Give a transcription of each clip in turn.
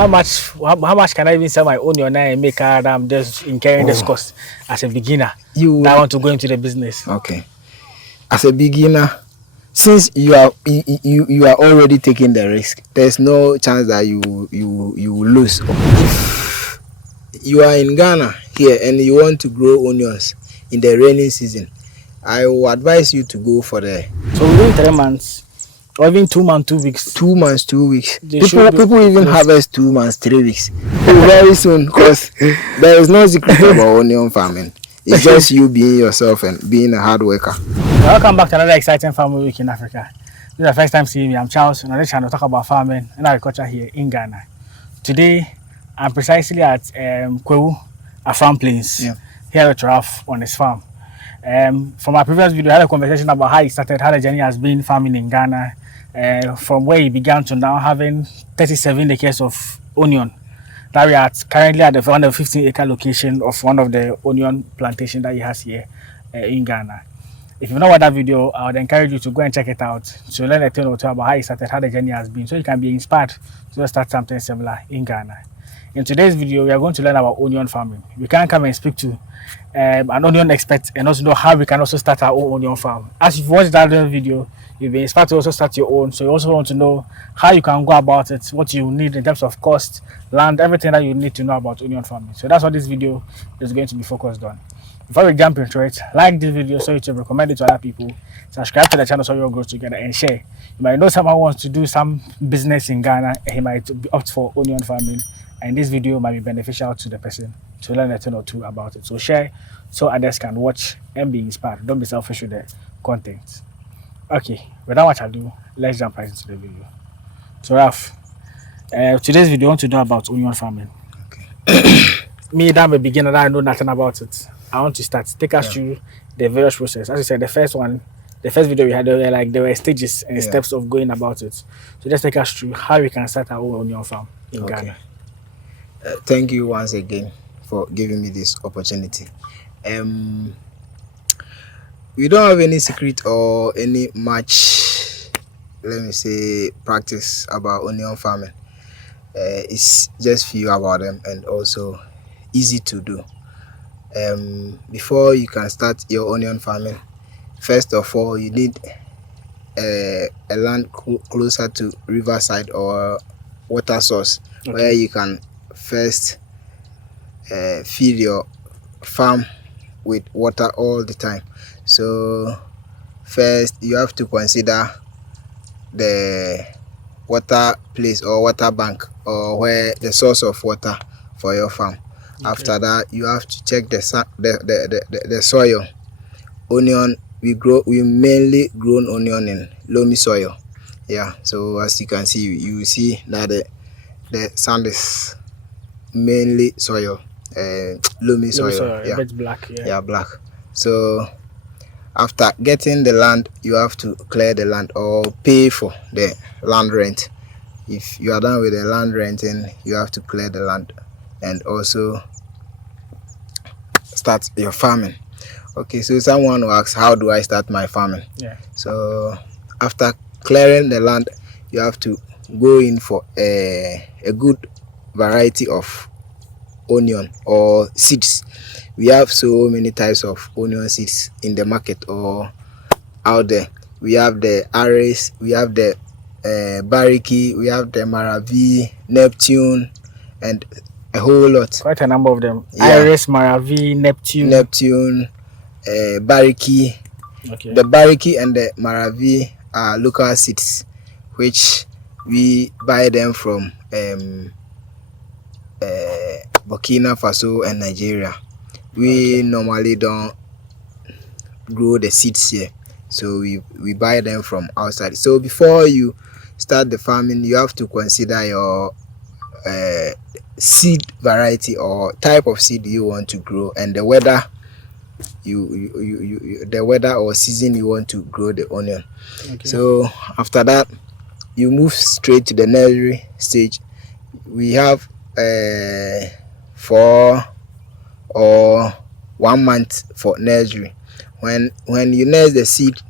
how much can I even sell my onion and make that I'm just incurring this cost as a beginner that I want to go into the business? Okay. As a beginner, since you are already taking the risk, there's no chance that you will lose. If you are in Ghana here and you want to grow onions in the rainy season, I will advise you to go for the. So within 3 months, or even 2 months, 2 weeks. 2 months, 2 weeks. They People even harvest 2 months, 3 weeks. Very soon, because there is no secret about onion farming. It's just you being yourself and being a hard worker. Welcome back to another exciting farming week in Africa. This is the first time seeing me. I'm Charles, and on this channel talk about farming and agriculture here in Ghana. Today, I'm precisely at Kwewu, a farm plains, here at Raph on his farm. From our previous video, I had a conversation about how he started, how the journey has been farming in Ghana, from where he began to now having 37 acres of onion. That we are currently at the 15-acre location of one of the onion plantation that he has here in Ghana. If you know what that video, I would encourage you to go and check it out to learn a thing or two about how he started, how the journey has been, so you can be inspired to start something similar in Ghana. In today's video, we are going to learn about onion farming. We can come and speak to an onion expert and also know how we can also start our own onion farm. As you've watched that video, you'll be inspired to also start your own. So you also want to know how you can go about it, what you need in terms of cost, land, everything that you need to know about onion farming. So that's what this video is going to be focused on. Before we jump into it, like this video so you to recommend it to other people, subscribe to the channel so we all grow together, and share. You might know someone wants to do some business in Ghana and he might opt for onion farming, and this video might be beneficial to the person to learn a thing or two about it. So share so others can watch and be inspired. Don't be selfish with the content. Okay, without much ado, let's jump right into the video. So Raph, today's video I want to know about onion farming. Okay. Me, that I'm a beginner, that I know nothing about it. I want to start. Take us through the various process. As you said, the first video we had, there were stages and steps of going about it. So just take us through how we can start our own onion farm in Ghana. Thank you once again for giving me this opportunity. We don't have any secret or any much, let me say, practice about onion farming. It's just few about them and also easy to do. Before you can start your onion farming, first of all you need a land closer to riverside or water source, where you can first feed your farm with water all the time. So first you have to consider the water place or water bank, or where the source of water for your farm. After that, you have to check the soil. Onion, we mainly grown onion in loamy soil. So as you can see, you see that the sand is mainly soil, loamy soil. A bit black. Black. So after getting the land, you have to clear the land or pay for the land rent. If you are done with the land renting, you have to clear the land and also start your farming. Okay, so someone will ask, how do I start my farming? So after clearing the land, you have to go in for a good variety of onion or seeds. We have so many types of onion seeds in the market or out there. We have the Ares, we have the Bariki, we have the Maravi, Neptune, and a whole lot. Quite a number of them. Iris, Maravi, Neptune, Bariki. The Bariki and the Maravi are local seeds, which we buy them from Burkina Faso and Nigeria. We normally don't grow the seeds here, so we buy them from outside. So before you start the farming, you have to consider your seed variety or type of seed you want to grow, and the weather the weather or season you want to grow the onion. So after that, you move straight to the nursery stage. We have 4 or 1 month for nursery. When you nurse the seed,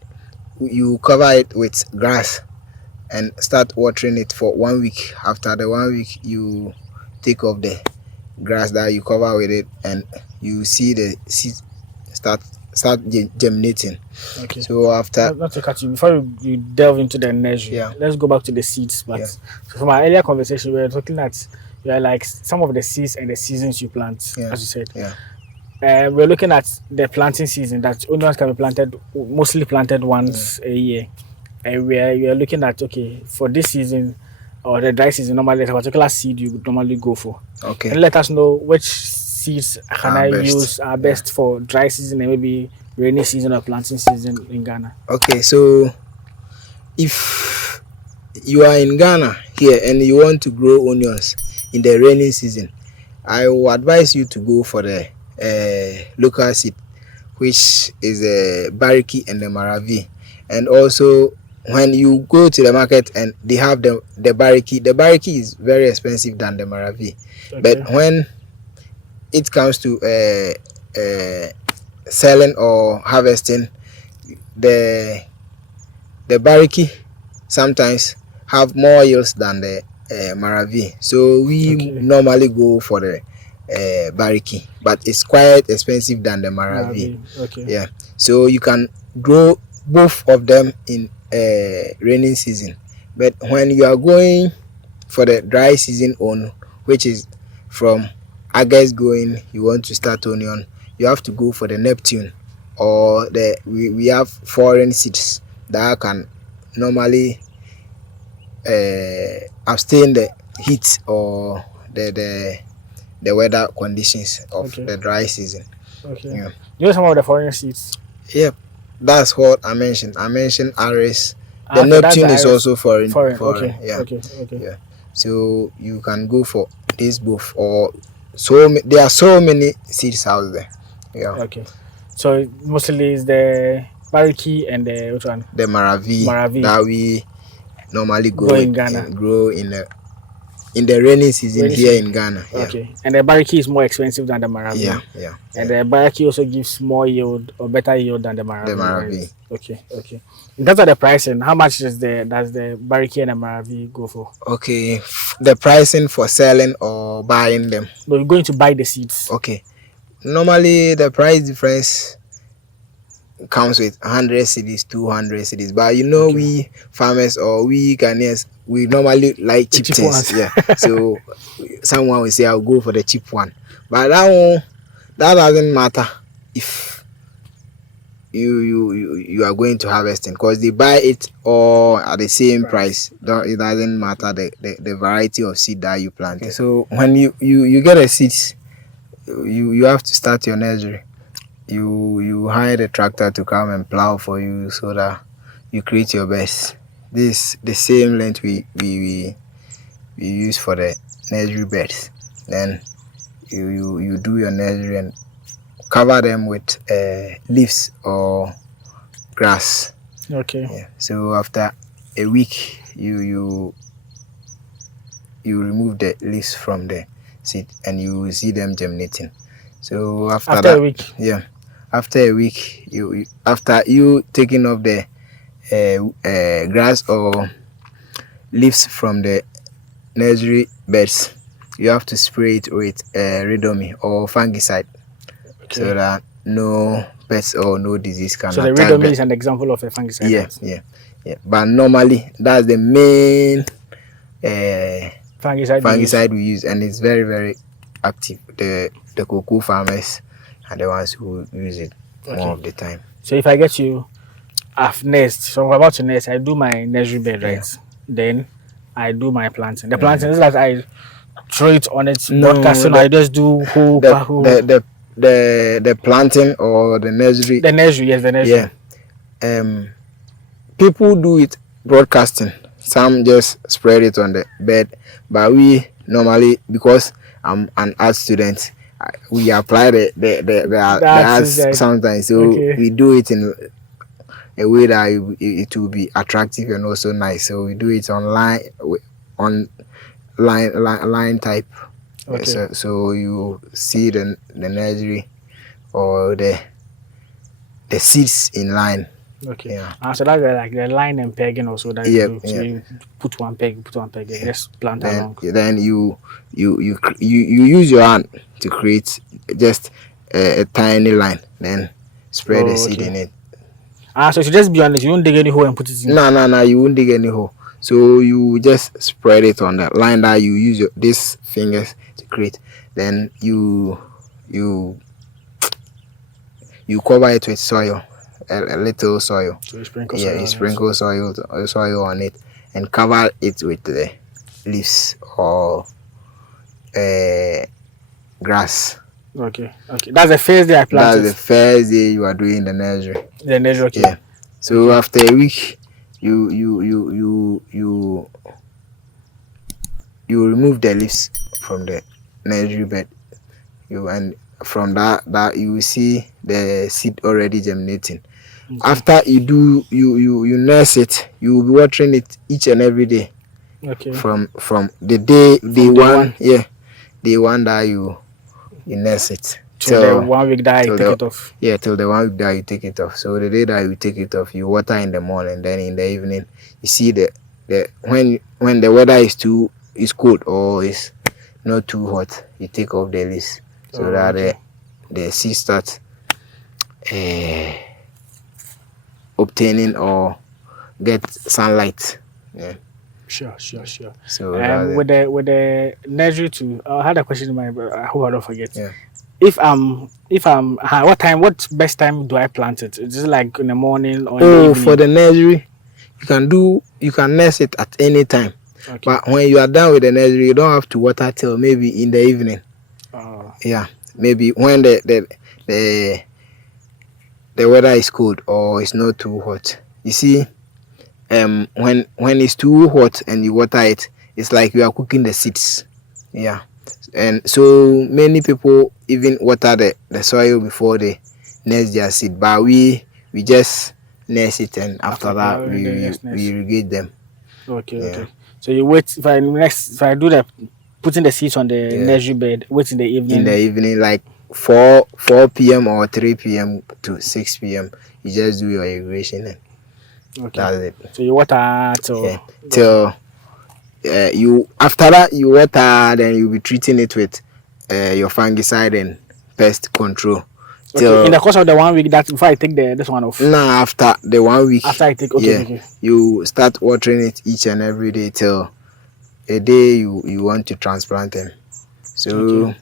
you cover it with grass and start watering it for 1 week. After the 1 week, you take off the grass that you cover with it, and you see the seeds start germinating. Okay. So after, Not to cut you, before you delve into the nursery, yeah, let's go back to the seeds. But yeah, so from our earlier conversation, we were talking at like some of the seeds and the seasons you plant, yeah, as you said. yeah, We're looking at the planting season that onions can be planted, mostly planted once a year. And we are looking at, okay, for this season or the dry season, normally a particular seed you would normally go for. okay, And let us know which seeds can I best, use are best for dry season and maybe rainy season or planting season in Ghana. okay. So if you are in Ghana here and you want to grow onions in the rainy season, I will advise you to go for the local seed, which is the Bariki and the Maravi. And also, when you go to the market and they have the Bariki is very expensive than the Maravi. Okay. But when it comes to selling or harvesting, the Bariki sometimes have more yields than the Maravi. So we normally go for the Bariki, but it's quite expensive than the Maravi. Okay. Yeah. So you can grow both of them in rainy season. But when you are going for the dry season on, which is from August going, you want to start onion, you have to go for the Neptune, or we have foreign seeds that can normally abstain the heat or the weather conditions of the dry season. Okay. Yeah. You know some of the foreign seeds? Yep. That's what I mentioned. I mentioned Aris. The Neptune is also foreign. Okay. Yeah. Okay. Yeah. So you can go for this both, or there are so many seeds out there. Yeah. Okay. So mostly is the Bariki and the which one? The Maravi that we normally grow in Ghana. Grow in the rainy season here in Ghana. Yeah. Okay. And the Bariki is more expensive than the Maravi. Yeah, yeah. And the Bariki also gives more yield or better yield than the Maravi. The Maravi. Right? Okay. Okay. In terms of the pricing, how much does the Bariki and the Maravi go for? Okay. The pricing for selling or buying them? No, you're going to buy the seeds. Okay. Normally the price difference comes with 100 cedis, 200 cedis, but you know, we farmers or we Ghanaians, we normally like cheap things. Yeah. So someone will say I'll go for the cheap one, but that doesn't matter if you are going to harvesting, because they buy it all at the same price. It doesn't matter the variety of seed that you plant. Okay. So when you get a seed, you have to start your nursery. You hire the tractor to come and plow for you so that you create your beds. This the same length we use for the nursery beds. Then you do your nursery and cover them with leaves or grass. Okay. Yeah. So after a week, you remove the leaves from the seed and you see them germinating. So after that, a week. Yeah. After a week, after you taking off the grass or leaves from the nursery beds, you have to spray it with Redomi or fungicide, so that no pests or no disease can attack. So the Redomi is an example of a fungicide. Yeah. But normally that's the main fungicide we use, and it's very, very active. The cocoa farmers are the ones who use it more of the time. So if I get you, I've nest. So I'm about to nest. I do my nursery bed, right? Yeah. Then I do my planting. The planting is like I throw it on its broadcasting. I just do the planting or the nursery. The nursery, yes, the nursery. Yeah. People do it broadcasting. Some just spread it on the bed, but we normally, because I'm an art student, we apply the arts sometimes. So we do it in a way that it will be attractive and also nice. So we do it on line type. Okay. So you see the nursery or the seeds in line. Okay. Yeah. So that's like the line and pegging also that Yep, you do. So yep. you put one peg, and just plant Then along. you use your hand to create just a tiny line, then spread the Oh, seed okay. in it. So it should just be on it. You won't dig any hole and put it in. No, you won't dig any hole. So you just spread it on the line that you use these fingers to create. Then you cover it with soil, a little soil. So you sprinkle Yeah, soil you on it. sprinkle soil on it and cover it with the leaves or grass. Okay. That's the first day I That's planted. the first day you are doing the nursery. Then there's okay. Yeah. So Okay. after a week, you remove the leaves from the nursery bed. And from that you will see the seed already germinating. Okay. After you nurse it, you will be watering it each and every day. Okay. From the day Day one. Yeah, day one that you nurse it Till the 1 week that I take it off. Yeah, till the 1 week that you take it off. So the day that you take it off, you water in the morning, then in the evening you see the when the weather is cold or is not too hot, you take off the leaves so that okay. the seed starts obtaining or get sunlight. Yeah. Sure. So with the nursery too, I had a question in mind, but I hope I don't forget. Yeah. What best time do I plant it? Is it like in the morning or in the evening? For the nursery, you can nurse it at any time. Okay. But when you are done with the nursery, you don't have to water till maybe in the evening. Yeah, maybe when the weather is cold or it's not too hot. You see, when it's too hot and you water it, it's like you are cooking the seeds. Yeah. And so many people even water the soil before they nurse their seed, but we just nurse it, and after that we irrigate them. Okay. So you wait if I do the putting the seeds on the nursery bed, wait in the evening. In the evening, like 4 p.m. or 3 p.m. to 6 p.m. you just do your irrigation, and that's it. So you water till you after that you water, then you'll be treating it with your fungicide and pest control. In the course of the 1 week, that before I take this one off. After the 1 week. After I take okay. You start watering it each and every day till a day you want to transplant them. So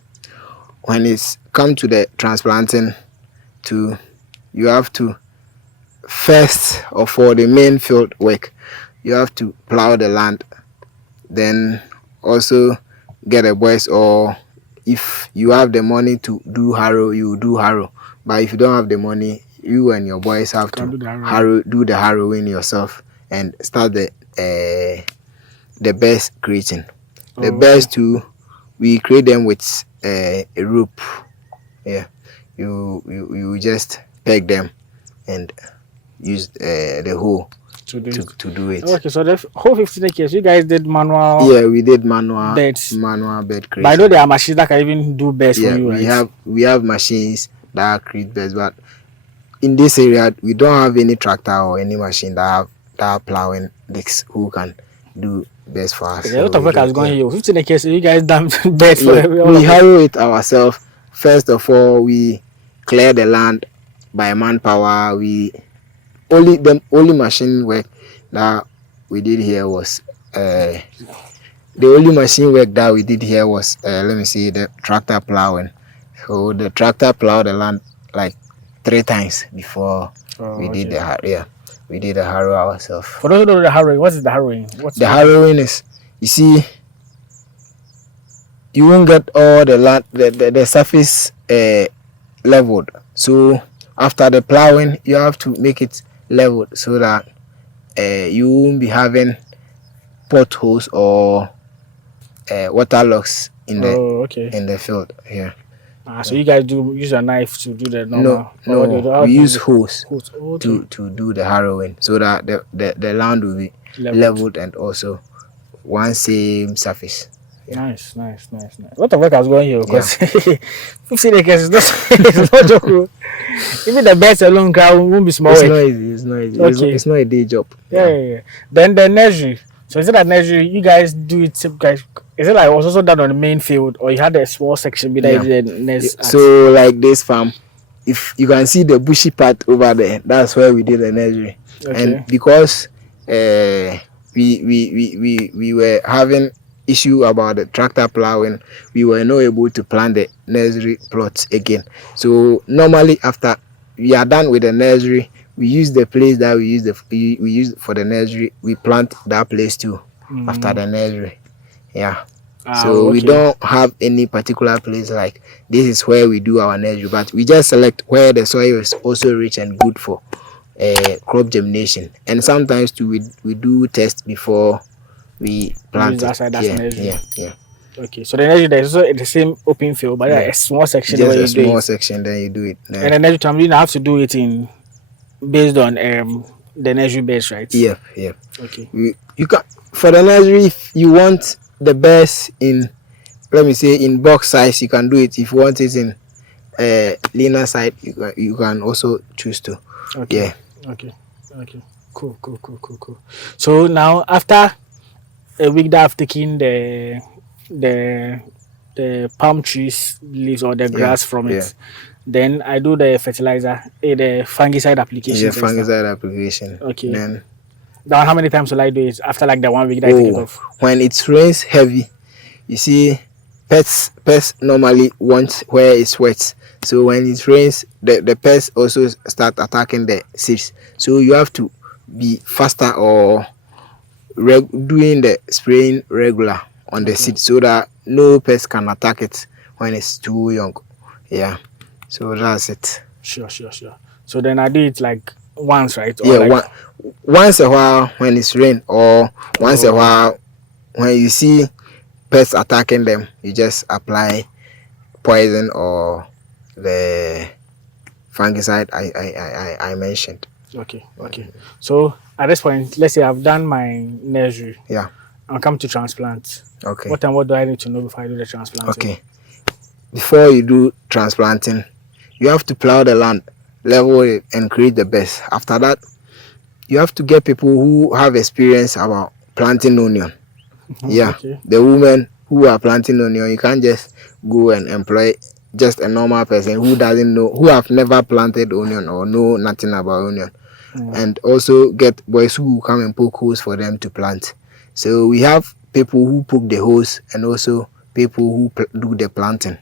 when it's come to the transplanting you have to first, or for the main field work, you have to plow the land, then also get a boys, or if you have the money to do harrow, you do harrow. But if you don't have the money, you and your boys have to do the harrowing yourself and start the beds creating. The beds too, we create them with a rope. Yeah, you just peg them and use the hoe to do it. Okay, so the whole 15 acres, you guys did manual. Yeah, we did manual bed creation. But I know there are machines that can even do beds for you, right? We have machines that create beds, but in this area we don't have any tractor or any machine that are plowing this who can do beds for us. A lot of work has gone here. 15 acres, you guys done beds for everyone. We harrow it ourselves. First of all, we clear the land by manpower. The only machine work that we did here was let me see, the tractor plowing. So the tractor plowed the land like 3 times before we did the harrow. We did the harrow ourselves. For those who don't know the harrowing, what is the harrowing? The harrowing is, you see, you won't get all the land, the surface leveled. So after the plowing, you have to make it leveled so that you won't be having potholes or waterlogs in the field here. So you guys use a knife to do the normal? No, we use hoes to do the harrowing so that the land will be leveled and also one same surface. Nice. A lot of work has gone here because 15 acres is not, it's not joke. Even the beds alone won't be small. It's work. not easy. It's not easy. Okay. It's not a day job. Yeah. Then the nursery. So is it that nursery you guys do it? Guys, is it like also done on the main field, or you had a small section behind the nursery? So like this farm, if you can see the bushy part over there, that's where we did the nursery. Okay. And because we were having issue about the tractor plowing, we were not able to plant the nursery plots again. So normally after we are done with the nursery, we use the place that we use for the nursery, we plant that place too after the nursery. So we don't have any particular place like this is where we do our nursery, but we just select where the soil is also rich and good for crop germination. And sometimes too we do test before we plant it. Okay, so the nursery there's also the same open field, but a small section. Just a small section, then you do it. And the nursery time you have to do it in based on the nursery beds, right? Yeah. Okay. You can for the nursery if you want the best in, let me say, in box size, you can do it. If you want it in linear side, you can also choose to. Okay. Cool. So now after a week that I've taken the palm trees leaves or the grass from it, then I do the fertilizer, the fungicide application. Yeah, fungicide application. Okay. Then how many times will I do it after like the 1 week that I take it off? When it rains heavy, you see, pests normally want where it's wet. So when it rains, the pests also start attacking the seeds. So you have to be faster or doing the spraying regular on the seed so that no pest can attack it when it's too young. Yeah. So that's it. Sure. So then I do it like once, right? Or once a while when it's rain, or once a while when you see pests attacking them, you just apply poison or the fungicide I mentioned. Okay. So at this point, let's say I've done my nursery. Yeah. I'll come to transplant. Okay. What do I need to know before I do the transplanting? Okay. Before you do transplanting, you have to plow the land, level it, and create the beds. After that, you have to get people who have experience about planting onion. The women who are planting onion, you can't just go and employ just a normal person who doesn't know, who have never planted onion or know nothing about onion. And also get boys who will come and poke holes for them to plant. So we have people who poke the holes and also people who do the planting.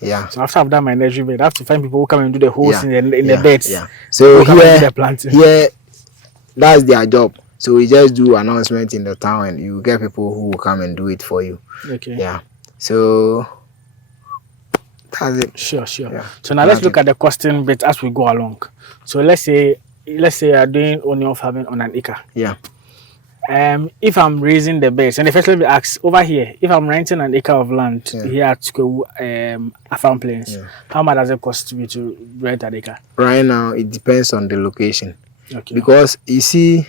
Yeah. So after I've done my nursery bed, I have to find people who come and do the holes in the beds. Yeah. So here, that's their job. So we just do announcement in the town and you get people who will come and do it for you. Okay. Yeah. So that's it. Sure. Yeah. So now let's look at the costing bit as we go along. So let's say you are doing onion farming on an acre. Yeah. If I'm raising the beds, and the first let me ask over here, if I'm renting an acre of land here at a farm place, how much does it cost me to rent an acre? Right now, it depends on the location. Okay. Because you see,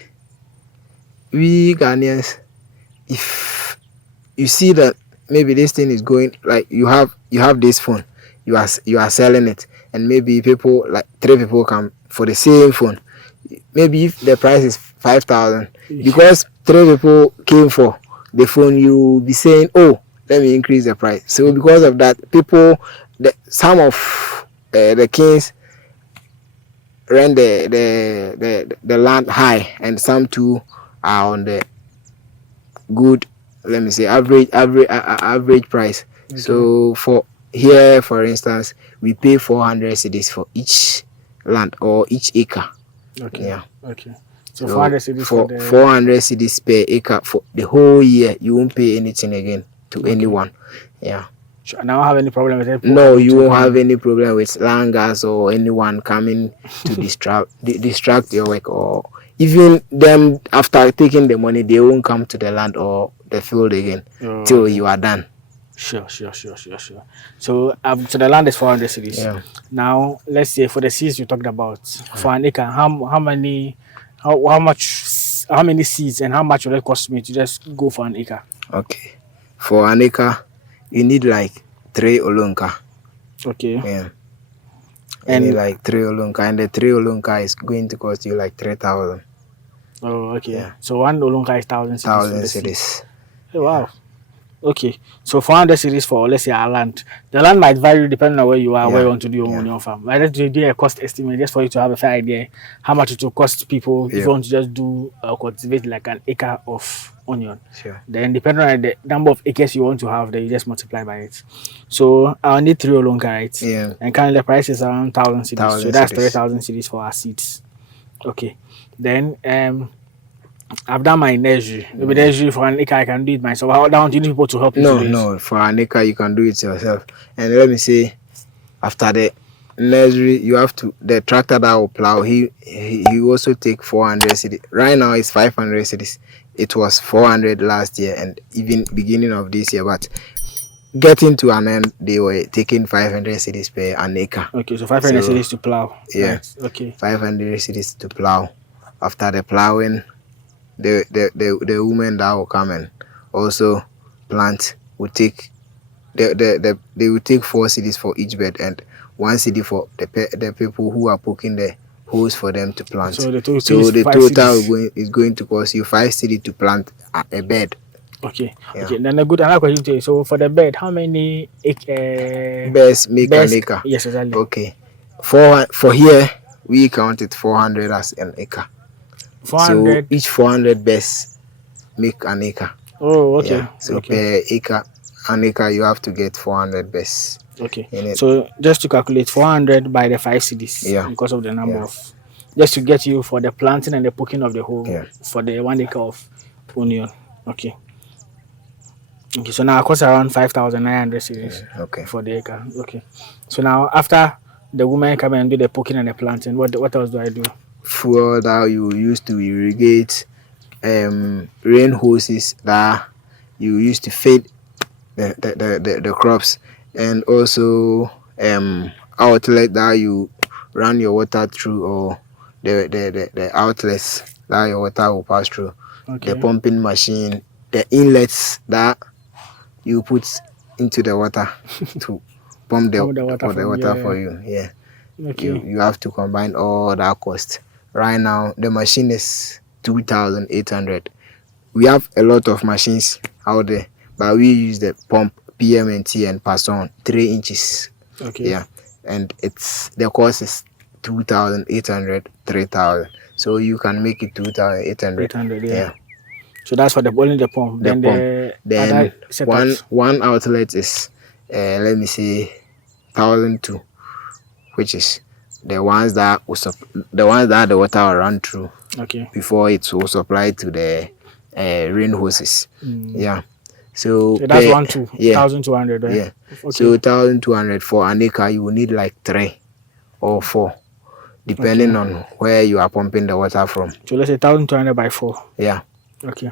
we Ghanaians, if you see that maybe this thing is going, like you have this phone, you are selling it, and maybe people, like 3 people come for the same phone. Maybe if the price is 5,000, because 3 people came for the phone, you be saying, oh, let me increase the price. So because of that, people, some of the kings rent the land high, and some too are on the good, let me say, average price. Okay. So for here, for instance, we pay 400 cedis for each land or each acre. Okay. Yeah. Okay. So 400 cedis for 400 cedis per acre for the whole year. You won't pay anything again to anyone. Yeah. And I don't have any problem with it. No, you won't have any problem with langers or anyone coming to distract your work, or even them after taking the money, they won't come to the land or the field again till you are done. Sure. So the land is 400 cedis. Yeah. Now let's say for the seeds you talked about, for an acre, how many seeds and how much will it cost me to just go for an acre? Okay. For an acre, you need like 3 olunka. Okay. Yeah. And you need like 3 olunka, and the 3 olunka is going to cost you like 3,000. oh, okay. Yeah. So one olunka is 1,000 cedis for 1,000 the seed. cedis. Oh, wow. Okay, so 400 cedis for, let's say, our land. The land might vary depending on where you are, where you want to do your onion farm. But let's do a cost estimate just for you to have a fair idea how much it will cost people if you want to just do cultivate like an acre of onion. Sure. Then depending on the number of acres you want to have, then you just multiply by it. So I'll need 3 olunka, right? Yeah. And currently the price is around 1,000 cedis. 1,000 So that's cedis. 3,000 cedis for our seeds. Okay. Then I've done my nursery. Maybe nursery for an acre I can do it myself. How down do you need people to help you to do it? No, for an acre you can do it yourself. And let me say, after the nursery, you have to, the tractor that will plow, he also take 400 cedis. Right now it's 500 cedis. It was 400 last year and even beginning of this year, but getting to an end, they were taking 500 cedis per an acre. Okay, so 500 cedis to plow. Yeah. Right. Okay. 500 cedis to plow. After the plowing, the women that will come and also plant will take they will take 4 cedis for each bed and 1 cedi for the people who are poking the holes for them to plant. So the total, is going to cost you 5 cedi to plant a bed. Okay. Yeah. Okay. Then another question to you. So for the bed, how many beds make an acre? Yes, exactly. Okay. For here we count it 400 as an acre. 400. So each 400 beds make an acre. Oh, okay. Yeah. So per acre, an acre, you have to get 400 beds. Okay. So just to calculate 400 by the 5 cedis. Yeah. Because of the number of, just to get you for the planting and the poking of the hole for the 1 acre of onion. Okay. Okay. So now it costs around 5,900 cedis. Okay. For the acre. Okay. So now after the women come and do the poking and the planting, what else do I do? Fuel that you use to irrigate, rain hoses that you use to feed the crops, and also outlet that you run your water through, or the outlets that your water will pass through. Okay. The pumping machine, the inlets that you put into the water to pump the water for you. Yeah. Okay. You have to combine all that cost. Right now the machine is 2,800. We have a lot of machines out there, but we use the pump PMNT and pass on 3 inches. Okay. Yeah. And the cost is 2,800, 3,000. So you can make it 2,800. 800, yeah. So that's for only the pump. Then one outlet is let me say 1,002, which is the ones that the water will run through. Okay. Before it will supply to the rain hoses. Yeah. So that's 1,200. Right? Yeah. Okay. So 1,200 for an acre, you will need like 3 or 4, depending on where you are pumping the water from. So let's say 1,200 by 4. Yeah. Okay.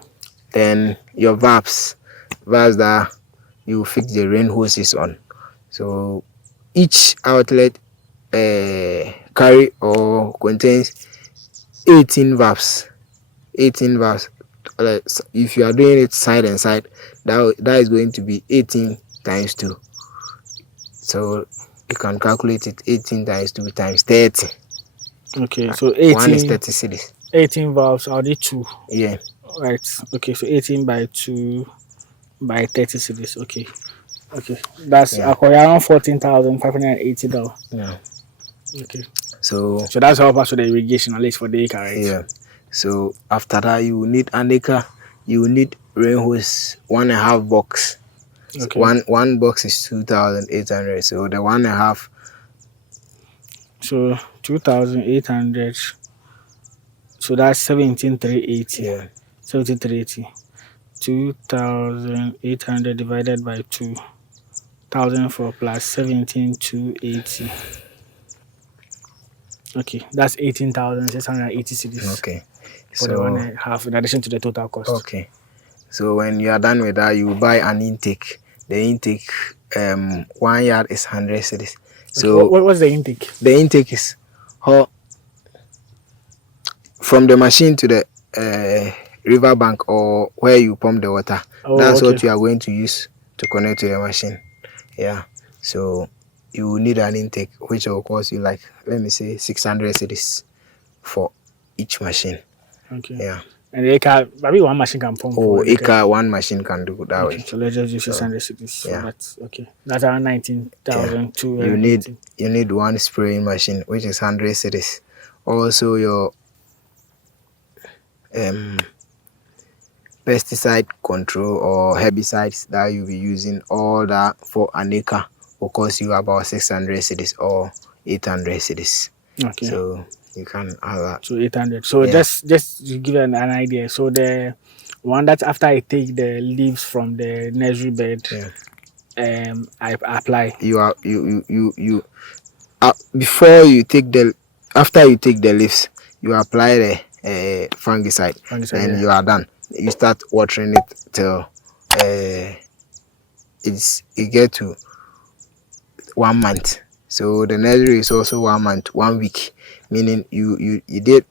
Then your valves that you fix the rain hoses on. So each outlet carry or contains 18 valves. 18 valves. If you are doing it side and side, that is going to be 18 times 2. So you can calculate it. 18 times 2 times 30. Okay, so 18. 1 is 30 cedis. 18 valves. I'll do 2. Yeah. Right. Okay, so 18 by 2 by 30 cedis. Okay. Okay. That's around $14,580. Yeah. Okay. So that's how much for the irrigation, at least for the acre, right? Yeah. So after that, you will need an acre. You will need rain hose 1.5 box. Okay. One box is 2,800. So the 1.5. So 2,800. So that's 17,380. Yeah. 17,380. 2,800 divided by 2,004 plus 17,280. Okay, that's 18,680 cedis. Okay. For the 1.5 in addition to the total cost. Okay. So when you are done with that, you buy an intake. The intake, 1 yard is 100 cedis. So what's the intake? The intake is how from the machine to the river bank or where you pump the water. Oh, That's okay. what you are going to use to connect to the machine. Yeah. So you will need an intake which will cost you like, let me say, 600 cedis for each machine. Okay. Yeah. And the acre, maybe one machine can pump for the acre, one machine can do that Okay, way. so let's just use 600 cities yeah. for that. Okay, that's around 19,000 to You need one spraying machine which is 100 cedis. Also your pesticide control or herbicides that you'll be using, all that for an acre will cost you about 600 cedis or 800 cedis. Okay. So you can add that. So 800. So Yeah. just to give an idea. So the one that after I take the leaves from the nursery bed, I apply. Before you take the after you take the leaves, you apply the fungicide. Then you are done. You start watering it till it get to 1 month. So the nursery is also 1 month, 1 week, meaning you did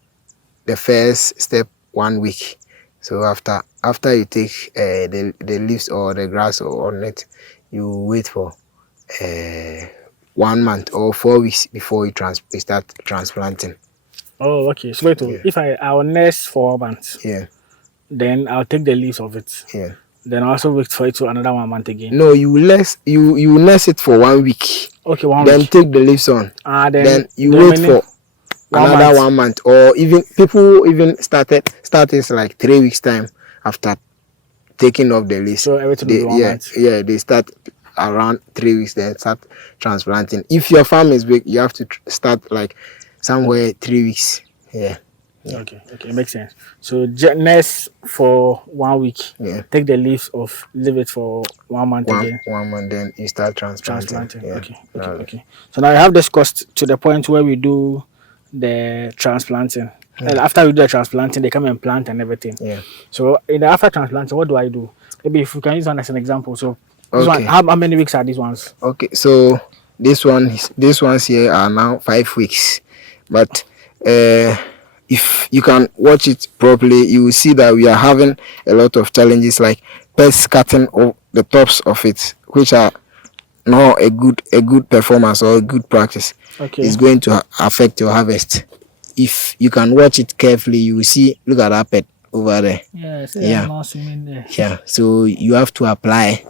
the first step 1 week. So after you take the leaves or the grass or on it, you wait for 1 month or 4 weeks before you start transplanting. Oh, okay. So wait, if I'll nurse for 1 month, Yeah. then I'll take the leaves of it. Yeah. Then I'll also wait for it to another 1 month again. No, you nurse it for 1 week. Okay, 1 Then week. take the leaves on. Then you the wait remaining for another month. 1 month, or even people even started like 3 weeks time after taking off the leaves. So everything will be 1 month. Yeah, they start around 3 weeks, then start transplanting. If your farm is big, you have to start like somewhere 3 weeks. Yeah. Okay, it makes sense. So nurse for 1 week. Yeah. Take the leaves off, leave it for 1 month again. 1 month, then you start transplanting. Yeah. Okay. So now you have this cost to the point where we do the transplanting. And after we do the transplanting, they come and plant and everything. Yeah. So in the after transplanting, what do I do? Maybe if you can use one as an example. So this one, Okay. how many weeks are these ones? Okay, so these ones here are now 5 weeks, but if you can watch it properly, you will see that we are having a lot of challenges like pests cutting of the tops of it, which are not a good performance or a good practice. Okay. It's going to affect your harvest. If you can watch it carefully, you will see. Look at that pet over there. Yeah. Not swimming there. Yeah. So you have to apply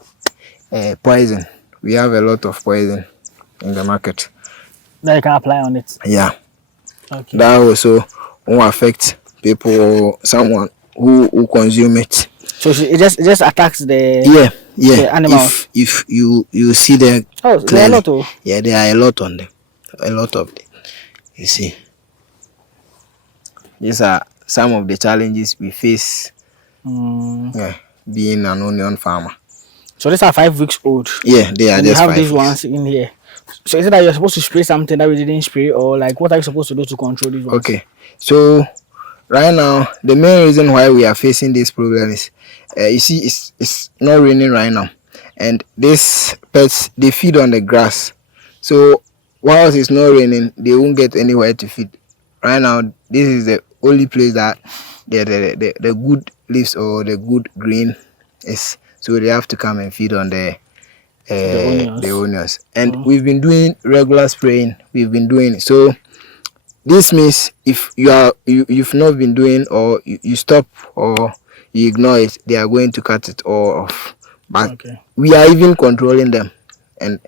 poison. We have a lot of poison in the market. That you can apply on it. Yeah. Okay. That also won't affect people or someone who consume it. So it just attacks the the animals. If you see them clearly. There are a lot of. Yeah, there are a lot on them. A lot of them. You see. These are some of the challenges we face being an onion farmer. So these are 5 weeks old. Yeah, they are and just you have 5 these weeks. ones in here. So is it that you're supposed to spray something that we didn't spray, or like what are you supposed to do to control these ones? Okay, so right now the main reason why we are facing this problem is you see it's not raining right now, and these pets, they feed on the grass. So whilst it's not raining, they won't get anywhere to feed. Right now, this is the only place that the good leaves or the good green is. So they have to come and feed on the onions. And we've been doing regular spraying. We've been doing it. So this means if you've not been doing, or you stop or you ignore it, they are going to cut it all off. But we are even controlling them, and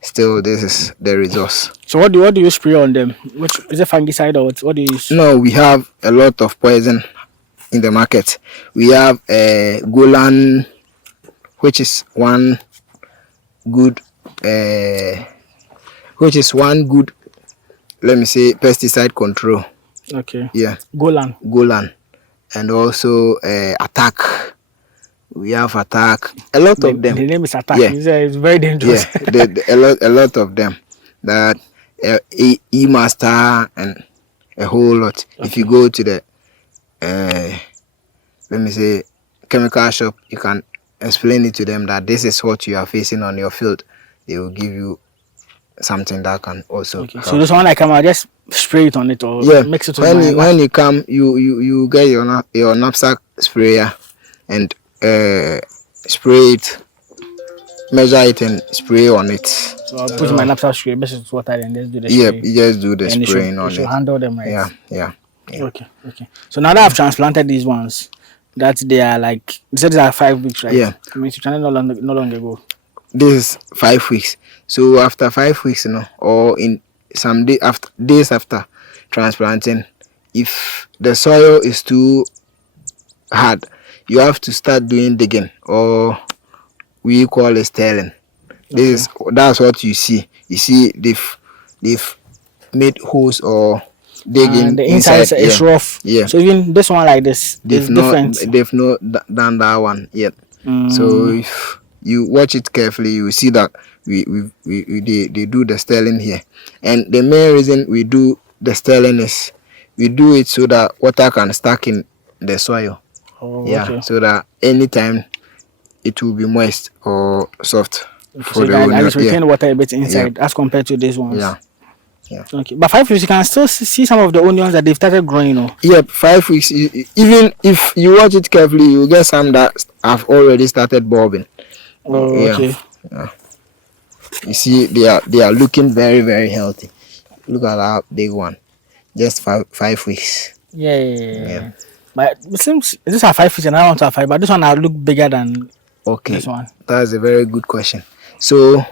still this is the resource. So what do you spray on them? Which is it, fungicide or what do you use? No, we have a lot of poison in the market. We have Golan, which is one good let me say pesticide control. Okay. Yeah. Golan. And also Attack. We have Attack. A lot of them. The name is Attack. Yeah. It's very dangerous. Yeah. a lot of them. That E-Master and a whole lot. Okay. If you go to the let me say chemical shop, you can explain it to them that this is what you are facing on your field. They will give you something that can also Okay. help. So this one I come, I just spray it on it or mix it with when you come, you get your knapsack sprayer and spray it, measure it and spray on it. So I'll put my knapsack spray, mix it with water, and just do the spray. You just do the and spraying it on should it. handle them right. Yeah. Okay. So now that I've transplanted these ones, that they are like, you said these are 5 weeks, right? Yeah. I mean, you transplanted no longer ago. This is 5 weeks. So after 5 weeks, or in some days after transplanting, if the soil is too hard, you have to start doing digging, or we call it sterling. That's what you see. You see they've made holes or digging the inside is rough. Yeah. So even this one like this is different. They've not done that one yet. So if you watch it carefully, you will see that they do the sterling here. And the main reason we do the sterling is we do it so that water can stack in the soil. Okay. So that anytime it will be moist or soft. So you can at least retain water a bit inside as compared to these ones. Yeah. Okay, but 5 weeks you can still see some of the onions that they've started growing. 5 weeks. Even if you watch it carefully, you get some that have already started bulbing. Okay. Yeah. You see, they are looking very, very healthy. Look at that big one. Just 5 weeks. Yeah. But it seems these are 5 weeks and I want to have 5, but this one will look bigger than this one. That's a very good question. So,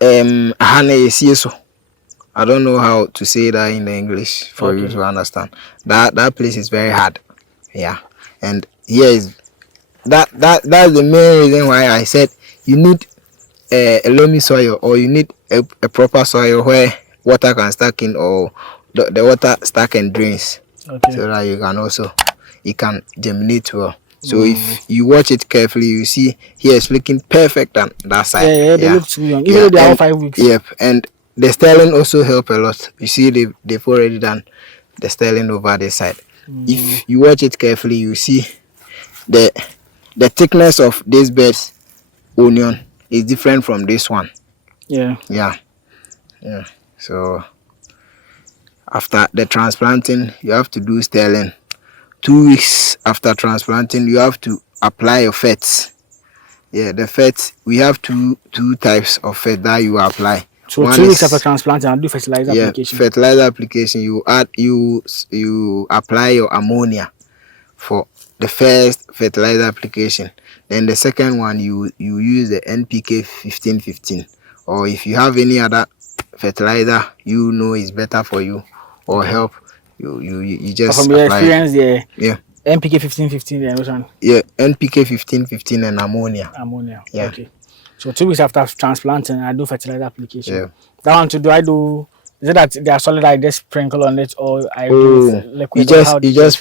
I don't know how to say that in the English for you to understand. That place is very hard. Yeah. And here is that's the main reason why I said you need a loamy soil, or you need a proper soil where water can stack in, or the water stack and drains. So that it can germinate well. So if you watch it carefully, you see here it's looking perfect on that side. They look too young. Even though they are 5 weeks. Yep. And the sterling also help a lot. You see they've already done the sterling over this side. If you watch it carefully, you see the thickness of this bed's onion is different from this one. Yeah. So after the transplanting, you have to do sterling. 2 weeks after transplanting, you have to apply your fets. The fets, we have two types of fet that you apply. So 2 weeks after transplanting, I'll do fertilizer application. Fertilizer application. You apply your ammonia for the first fertilizer application. Then the second one, you use the NPK 15-15, or if you have any other fertilizer is better for you or help you just from your apply experience NPK 15-15 which one? NPK 15-15 and ammonia. Okay. So 2 weeks after transplanting, I do fertilizer application. That one do I do? Is it that they are solid? I just sprinkle on it, or I do liquid? You just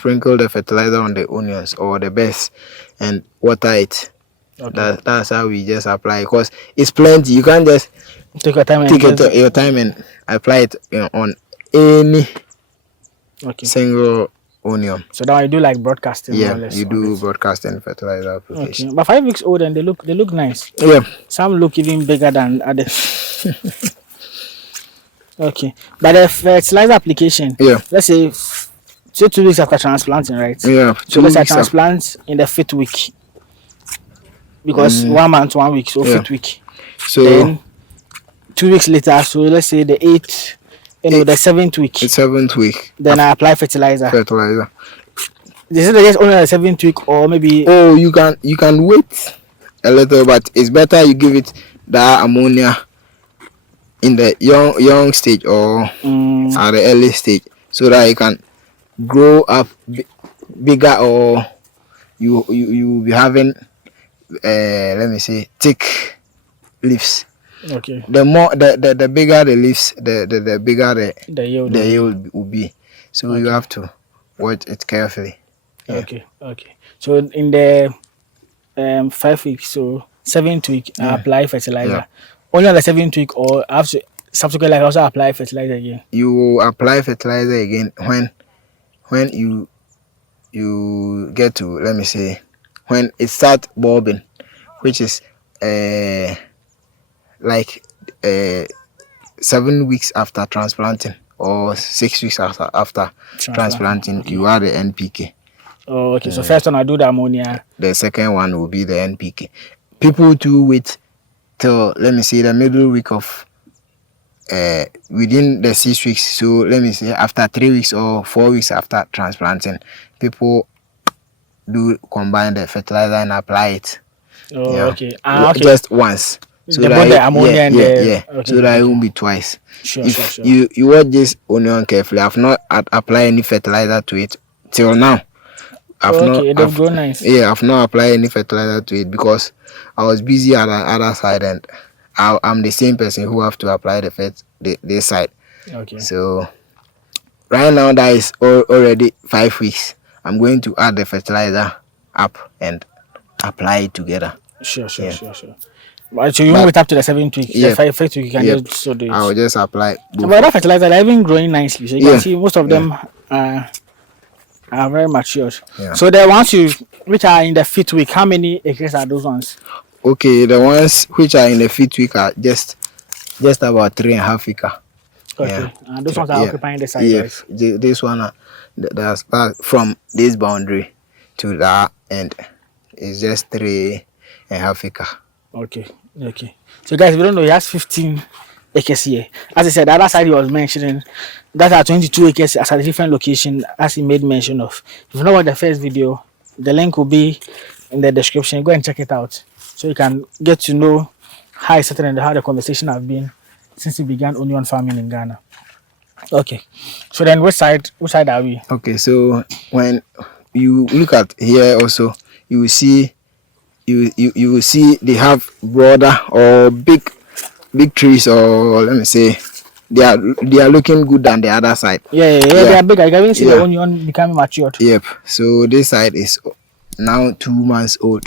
sprinkle the fertilizer on the onions or the beds and water it. That's how we just apply, because it's plenty. You can't just take your time and apply it on any single onion. So now I do like broadcasting. Yeah, you do broadcasting fertilizer application. Okay. But 5 weeks old and they look nice. Yeah. Some look even bigger than others. Okay. But the fertilizer application. Let's say 2 weeks after transplanting, right? Yeah. So let's say transplant in the 5th week. Because 1 month, 1 week, so 5th week. So then 2 weeks later, so let's say the 8th, the 7th week. The 7th week. Then I apply fertilizer. Is it just only the 7th week, or maybe? Oh, you can wait a little, but it's better you give it the ammonia in the young stage or at the early stage, so that it can grow up bigger, or you be having let me say thick leaves. Okay. The more the bigger the leaves, the bigger the yield will be. So you have to watch it carefully. Okay. So in the 5 weeks, so 7th week, I apply fertilizer. Only on the 7th week, or after subsequently I also apply fertilizer again. You apply fertilizer again when you get to, let me say, when it starts bulbing, which is like 7 weeks after transplanting or 6 weeks after transplanting, Okay. you add the NPK. Oh, okay. So first one I do the ammonia. The second one will be the NPK. People do wait till, let me say, the middle week of within the 6 weeks. So let me say after 3 weeks or 4 weeks after transplanting, people do combine the fertilizer and apply it. Oh, okay. Okay. Just once. So They that both the ammonia and the okay, so that okay. it won't be twice. Sure, If sure. you watch this onion carefully, I've not applied any fertilizer to it till now. They've grown nice. Yeah, I've not applied any fertilizer to it because I was busy at the other side, and I'm the same person who have to apply this side. Okay. So right now that is already 5 weeks. I'm going to add the fertilizer up and apply it together. Sure. Right, so you won't wait up to the 7th week. Yeah. The 5th week you can just so do it. I will just apply both. But that fertilizer, they're even growing nicely. So you can see most of them are very mature. Yeah. So the ones which are in the 5th week, how many acres are those ones? Okay, the ones which are in the 5th week are just about 3.5 acres. Okay. Yeah. And those ones are occupying the side. Yeah. Right? This one that's from this boundary to that end is just 3.5 acres. Okay. So guys, we don't know, he has 15 acres here. As I said, the other side he was mentioning, that are 22 acres at a different location, as he made mention of. If you know what the first video, the link will be in the description. Go and check it out, so you can get to know how it's started and how the conversation have been since he began onion farming in Ghana. Okay. So then, which side are we? Okay, so when you look at here also, you will see you will see they have broader or big trees, or let me say they are looking good than the other side. Yeah. They are bigger. You can even see the onion becoming matured. Yep. So this side is now 2 months old.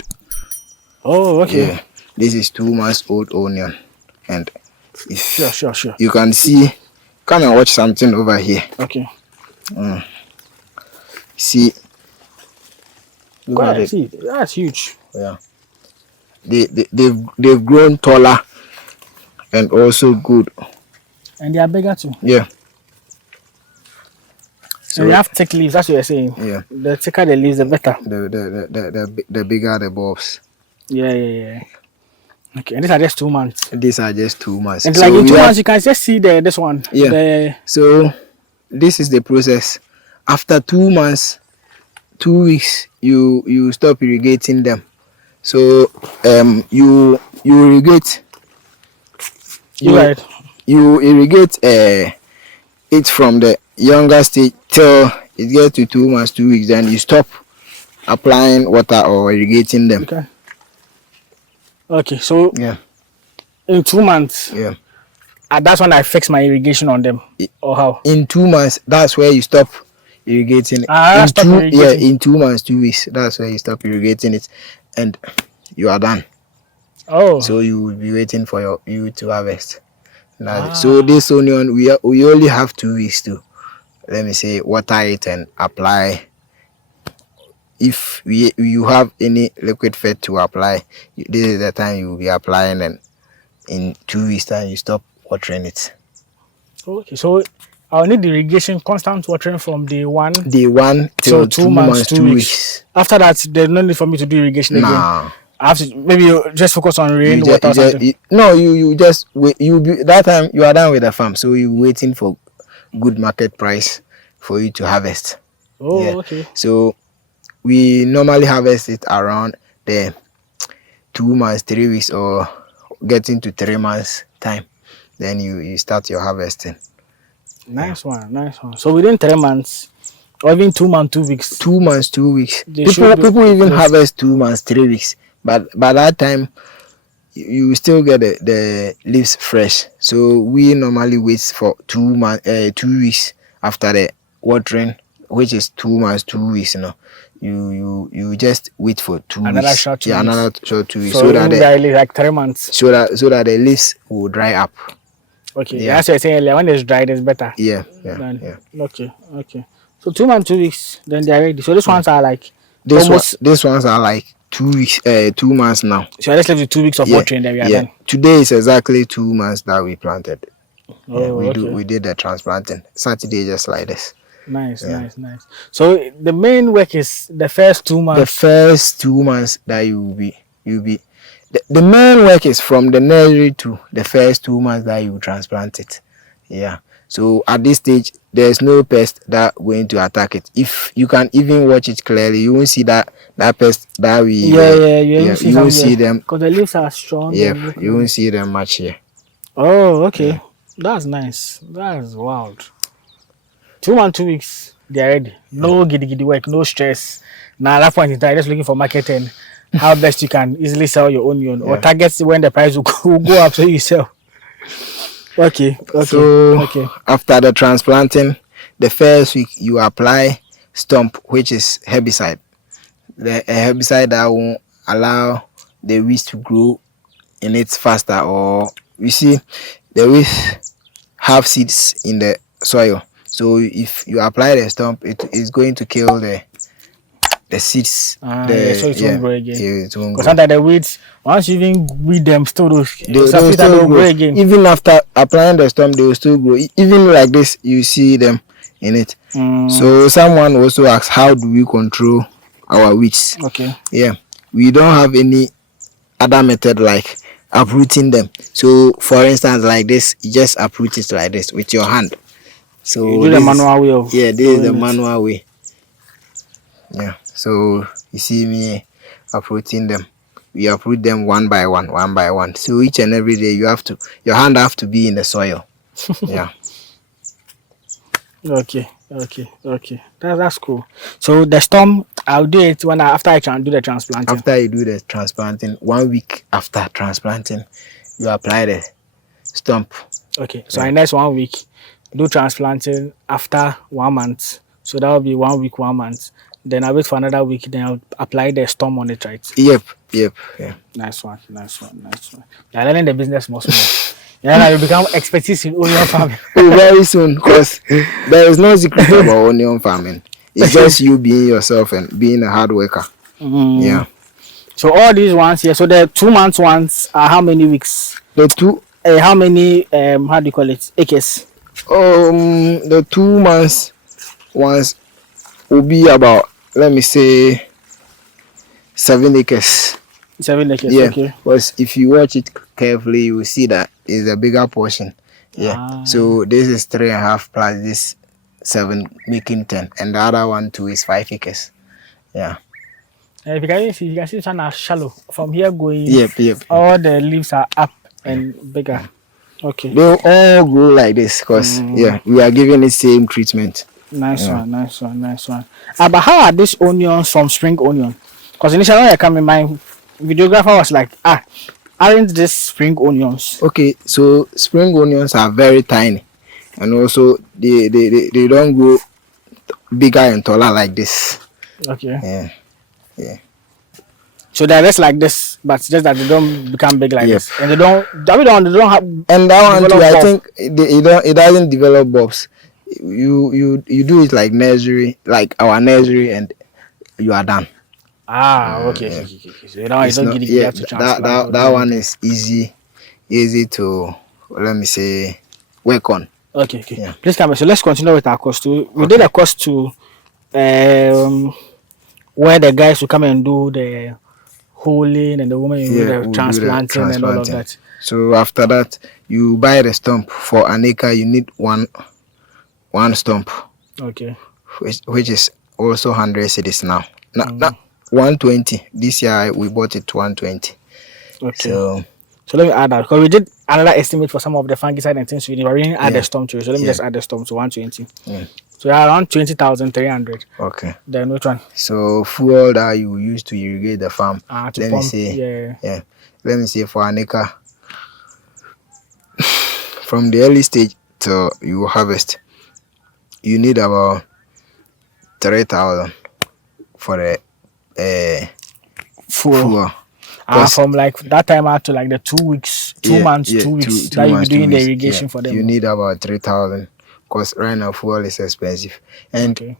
Oh, okay. Yeah. This is 2 months old onion, and if Sure. you can see, come and watch something over here. Okay. See. Look at it. See, that's huge. Yeah. They've grown taller and also good. And they are bigger too. Yeah. So they have thick leaves. That's what you're saying. Yeah. The thicker the leaves, the better. The bigger the bulbs. Yeah. Okay, and these are just 2 months. These are just 2 months. And so like in 2 months, you can just see this one. Yeah. So this is the process. After 2 months, 2 weeks, you stop irrigating them. So you irrigate. You irrigate it from the younger stage till it gets to 2 months, 2 weeks. Then you stop applying water or irrigating them. Okay. So in 2 months. Yeah. That's when I fix my irrigation on them. Or how? In 2 months, that's where you stop irrigating. In 2 months, 2 weeks, that's where you stop irrigating it, and you are done. Oh. So you will be waiting for you to harvest. So this onion, we only have 2 weeks to, let me say, water it and apply. If you have any liquid fed to apply, this is the time you will be applying, and in 2 weeks time you stop watering it. Okay, so I'll need the irrigation, constant watering from day one till 2 months, 2 weeks. After that, there's no need for me to do irrigation again. I have to maybe just focus on rainwater or something. You just wait. That time you are done with the farm, so you're waiting for good market price for you to harvest. Okay. So we normally harvest it around the 2 months, 3 weeks, or getting to 3 months time. Then you start your harvesting. Nice one. So within 3 months, or even 2 months, 2 weeks. 2 months, 2 weeks. People even harvest 2 months, 3 weeks. But by that time, you still get the leaves fresh. So we normally wait for 2 weeks after the watering, which is 2 months, 2 weeks. You just wait for 2 weeks. Another short 2 weeks. Another short 2 weeks. So that like 3 months. So that the leaves will dry up. Okay. Yeah. That's what you're saying earlier. When it's dried, it's better. Yeah. Okay. So 2 months, 2 weeks, then they're ready. So these ones are like these ones are like 2 weeks, 2 months now. So I just left with 2 weeks of watering, then we are done. Today is exactly 2 months that we planted. We did the transplanting. Saturday just like this. Nice. So the main work is the first 2 months. The first 2 months that you'll be the main work is from the nursery to the first 2 months that you transplant it. Yeah. So at this stage, there's no pest that going to attack it. If you can even watch it clearly, you won't see that pest that we. You won't see them because the leaves are strong. Yeah, you won't see them much here. Oh, okay. Yeah. That's nice. That's wild. 2 months, 2 weeks, they're ready. No giddy work, no stress. Now at that point in time, just looking for marketing, how best you can easily sell your onion or targets when the price will go up so you sell. Okay. So after the transplanting, the first week you apply stump, which is herbicide. The herbicide that won't allow the weeds to grow in it faster, or you see the weeds have seeds in the soil. So if you apply the stump, it is going to kill the seeds. So it won't grow again. Yeah, it won't grow. Because sometimes the weeds, once you even weed them, they'll still grow again. Even after applying the stump, they will still grow. Even like this, you see them in it. So someone also asked, how do we control our weeds? Okay. Yeah, we don't have any other method like uprooting them. So for instance, like this, you just uproot it like this with your hand. So you do the manual way of this is the manual way. Yeah. So you see me uprooting them. We uproot them one by one. So each and every day your hand have to be in the soil. Yeah. Okay. That's cool. So the stump, I'll do it after I do the transplanting. After you do the transplanting, 1 week after transplanting, you apply the stump. Okay. So in next 1 week, do transplanting after 1 month. So that will be 1 week, 1 month. Then I wait for another week. Then I'll apply the stump on it, right? Yep. Yeah. Nice one. You're learning the business more. Yeah, you become expertise in onion farming. Very soon, because there is no secret about onion farming. It's just you being yourself and being a hard worker. Yeah. So all these ones here. So the 2 months ones are how many weeks? How many? How do you call it? Acres. The 2 months ones will be about, let me say, 7 acres. 7 acres. Yeah. Okay. Because if you watch it carefully, you will see that it's a bigger portion. Yeah. So this is 3.5 plus this 7, making 10, and the other one too is 5 acres. Yeah. If you can see this one are shallow. From here going. Yep. All the leaves are up and bigger. Okay. They all grow like this because we are giving the same treatment. Nice one. But how are these onions from spring onion? Because initially when I come in, my videographer was like, aren't these spring onions? Okay, so spring onions are very tiny, and also they don't grow bigger and taller like this. Okay. Yeah. So they're just like this, but it's just that they don't become big like this, and they don't have. And that one too, I think it doesn't develop bulbs. You do it like nursery, like our nursery, and you are done. Okay. So you don't get to transplant. That one is easy to, let me say, work on. Okay. Yeah. Please come. So let's continue with our course too. We did a course to where the guys will come and do the holing and the woman will do the transplanting and all of that. So after that, you buy the stump. For an acre, you need one stump. Okay. Which is also 100 cedis now. 120. This year we bought it 120. Okay. So let me add that, because we did another estimate for some of the fungicide and things we didn't add the stump to it. So let me just add the stump to 120. So around 20,300. Okay. Then which one? So fuel that you use to irrigate the farm. Let me say. Yeah. Let me say for an acre, from the early stage till you harvest, you need about 3,000 for the fuel. From like that time out to like the 2 weeks, 2 months, 2 weeks that you'll be doing the irrigation for them. You need about 3,000 because right now fuel is expensive. And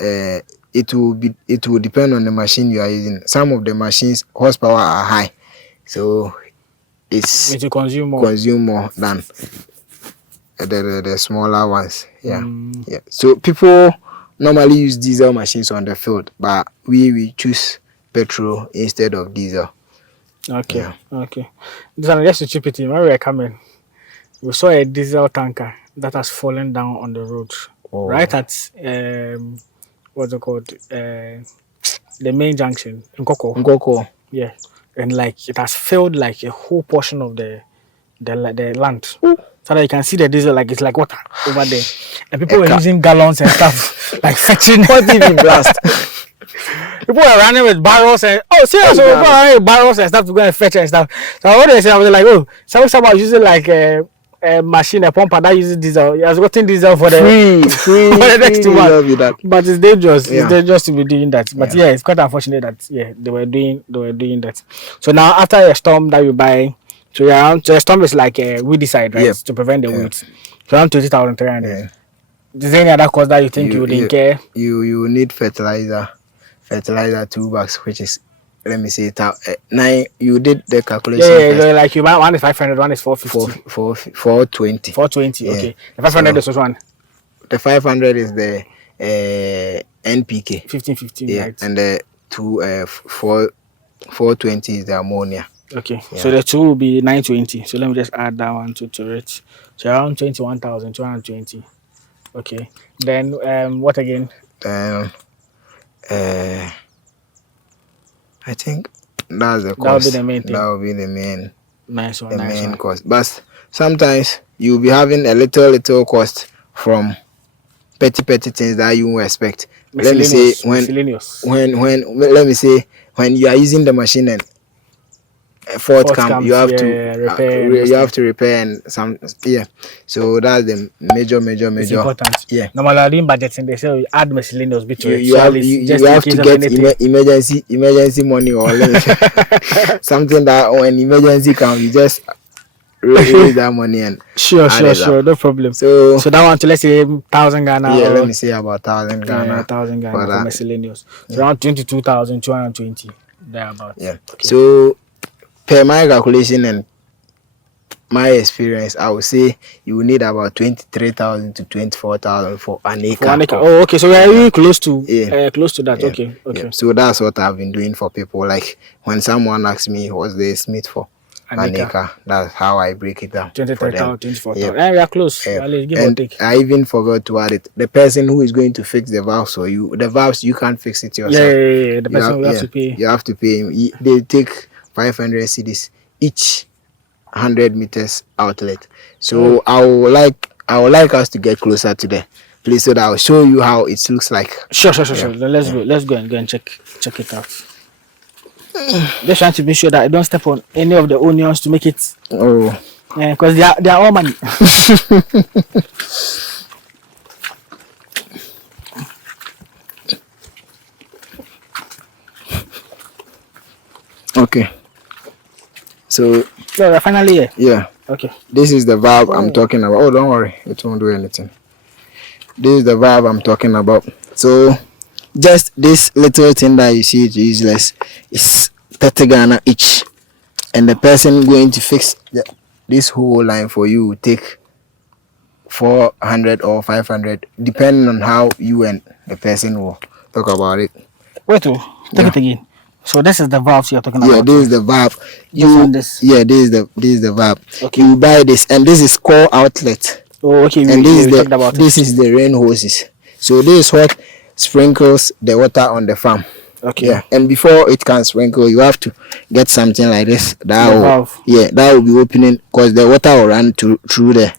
it will depend on the machine you are using. Some of the machines horsepower are high, so it's to consume more than the smaller ones. Yeah. Yeah. So people normally use diesel machines on the field, but we choose petrol instead of diesel. Okay. Yeah. Okay. This one just to chip it in. When we were coming, we saw a diesel tanker that has fallen down on the road, right at what's it called? The main junction in Nkoko. Yeah, and like it has filled like a whole portion of the land, so that you can see the diesel like it's like water over there, and people were using gallons and stuff like fetching. What even blast? People were running with barrels and seriously, people were running with barrels and stuff to go and fetch and stuff. So what they said, I was like, someone was using like a machine, a pumper that uses diesel. He has gotten diesel for the free for the next 2 months. That. But it's dangerous. Yeah. It's dangerous to be doing that. But yeah, it's quite unfortunate that they were doing that. So now after a storm that you buy, so the storm is like a weedicide, right? To prevent the weeds. So around 20,300. Yeah. Is there any other cost that you think you would incur? You need fertilizer 2 bags, which is, let me say, 9. You did the calculation. Yeah, like you buy one is 500, one is 450. 420. 420. Yeah. Okay. The 500 is which one? The 500 is the NPK. 15, right? And the 420 is the ammonia. Okay. Yeah. So the 2 will be 920. So let me just add that one to it. So around 21,220. Okay. Then what again? I think that's the cost. That will be the main thing. That will be the main. Nice one. Main cost. But sometimes you'll be having a little cost from petty things that you won't expect. Let me say when let me say when you are using the machine and fault comes, you have to repair. You have to repair and some. Yeah. So that's the major. It's important. Yeah. Normally doing budgeting, they say add miscellaneous bit to it. You have to get emergency money or something that when emergency comes, you just raise that money and sure, no problem. So that one to let's say 1,000 Ghana. Yeah, let me say about 1,000 Ghana. 1,000 Ghana for miscellaneous. So around 22,220 thereabouts. Yeah. Okay. So per my calculation and my experience, I would say you will need about 23,000 to 24,000 for an acre. Oh, okay. So we are really close to that. Yeah. Okay. Yeah. So that's what I've been doing for people. Like when someone asks me what's the estimate for an acre, that's how I break it down. 23,000, 24,000. Yeah, we are close. Yeah. And I even forgot to add it. The person who is going to fix the valves for you, the valves you can't fix it yourself. Yeah. The person you have to pay. You have to pay him. They take 500 cedis each 100 meters outlet. So I would like us to get closer to the place so that I'll show you how it looks like. Sure. Then let's go and check it out. Just trying to be sure that I don't step on any of the onions to make it. Because they are all money. Okay. So we're finally here. Yeah. Okay. This is the valve I'm talking about. Oh, don't worry, it won't do anything. This is the valve I'm talking about. So just this little thing that you see is useless. It's 30 Ghana each, and the person going to fix this whole line for you will take 400 or 500, depending on how you and the person will talk about it. Wait, take it again. So this is the valve you're talking about. Yeah, this is the valve. This is the valve. Okay. You buy this, and this is core outlet. Oh, okay. And this is the rain hoses. So this is what sprinkles the water on the farm. Okay. Yeah. And before it can sprinkle, you have to get something like this. That will be opening because the water will run through the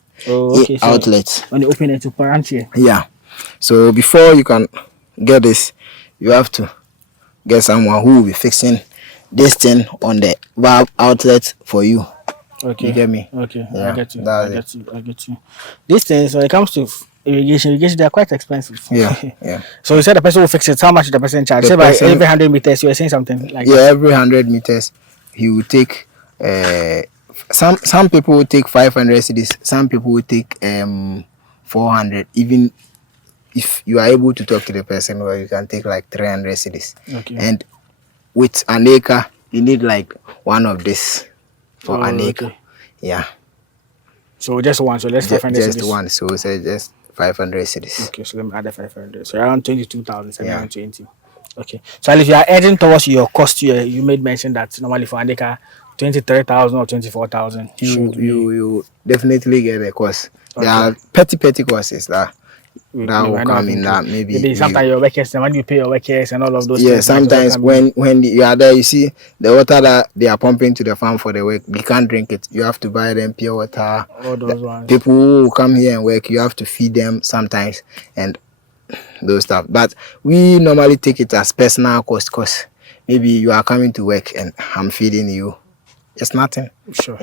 outlet. So when you open it to paranchi. Yeah. So before you can get this, you have to get someone who will be fixing this thing on the valve outlet for you. Okay. You get me? Okay. Yeah, I get you. These things, when it comes to irrigation, they are quite expensive. Yeah. So you said the person will fix it. How much the person charge? Say by every 100 meters, you are saying something like that? Yeah, every 100 meters, he will take. Some people will take 500 cedis. Some people will take 400. Even if you are able to talk to the person, well, you can take like 300 cedis. Okay. And with an acre, you need like one of this for an acre. Okay. Yeah. So just one. So let's 500 Just cedis. one. So say just 500 cedis. Okay, so let me add the 500. So around 22,720. Okay. So if you are adding towards your cost, you made mention that normally for an acre, 23,000 or 24,000 should be. You definitely get a cost. Okay. There are petty courses that We will might not come have in that maybe. Maybe sometimes your workers, and when you pay your workers and all of those Yeah, things. might also sometimes come in. when you are there, you see the water that they are pumping to the farm for the work, you can't drink it. You have to buy them pure water. All those ones. People who come here and work, you have to feed them sometimes and those stuff. But we normally take it as personal cost because maybe you are coming to work and I'm feeding you. It's nothing. Sure.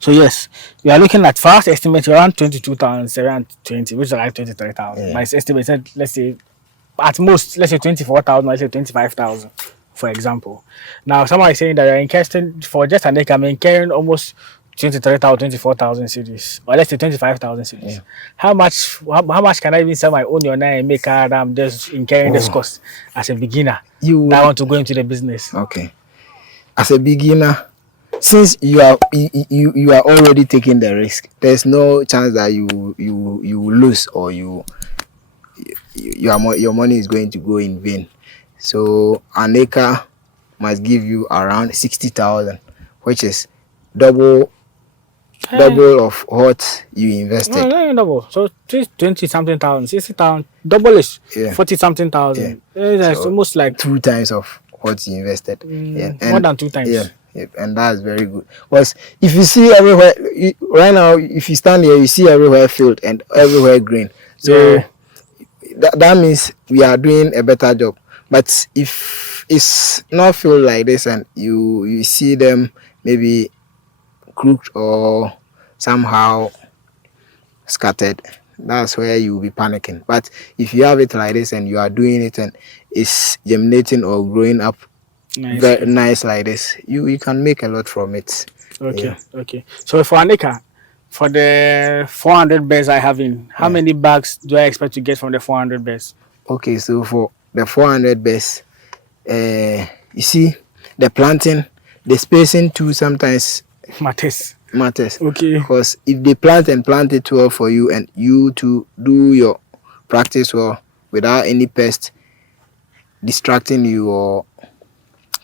So yes, we are looking at first estimate around 22,720, which is like 23,000. Yeah. My estimate said, let's say at most, let's say 24,000, let's say 25,000, for example. Now someone is saying that you're incurring for just an acre, I'm incurring almost 23,000, 24,000 cedis, or let's say 25,000 cedis. Yeah. How much can I even sell my own onion and make out I'm just incurring this cost as a beginner? Now I want to go into the business. Okay. As a beginner, since you are already taking the risk, there's no chance that you lose or your money is going to go in vain. So an acre must give you around 60,000, which is double of what you invested. No, double. So 20 something thousand, 60,000, double is 40 something thousand. That's So almost like 2 times of what you invested. More than 2 times. Yeah, and that's very good. Because if you see everywhere right now, if you stand here, you see everywhere field and everywhere green. So that means we are doing a better job. But if it's not field like this and you see them maybe crooked or somehow scattered, that's where you will be panicking. But if you have it like this and you are doing it and it's germinating or growing up very nice like this, you can make a lot from it. Okay. So for an acre, for the 400 beds I have in, how many bags do I expect to get from the 400 beds? Okay, so for the 400 beds, you see the planting, the spacing too sometimes matters. Okay. Because if they plant it well for you and you to do your practice well without any pest distracting you or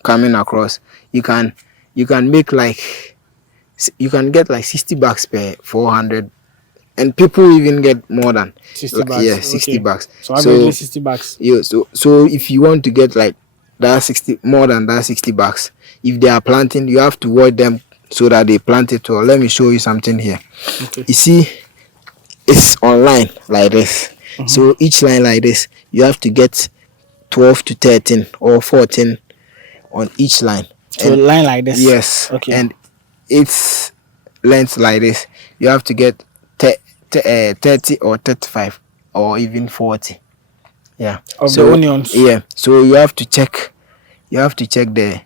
coming across, you can make like, you can get like 60 bucks per 400, and people even get more than 60 bucks. Yeah, 60 bucks. So averagely 60 bucks. Yeah, so if you want to get like that 60, more than that 60 bucks, if they are planting, you have to watch them so that they plant it well. Let me show you something here. Okay. You see, it's on line like this. So each line like this, you have to get 12 to 13 or 14 on each line. So a line like this? Yes. Okay. And its length like this, you have to get 30 or 35 or even 40. Yeah. Of the onions? Yeah. So you have to check the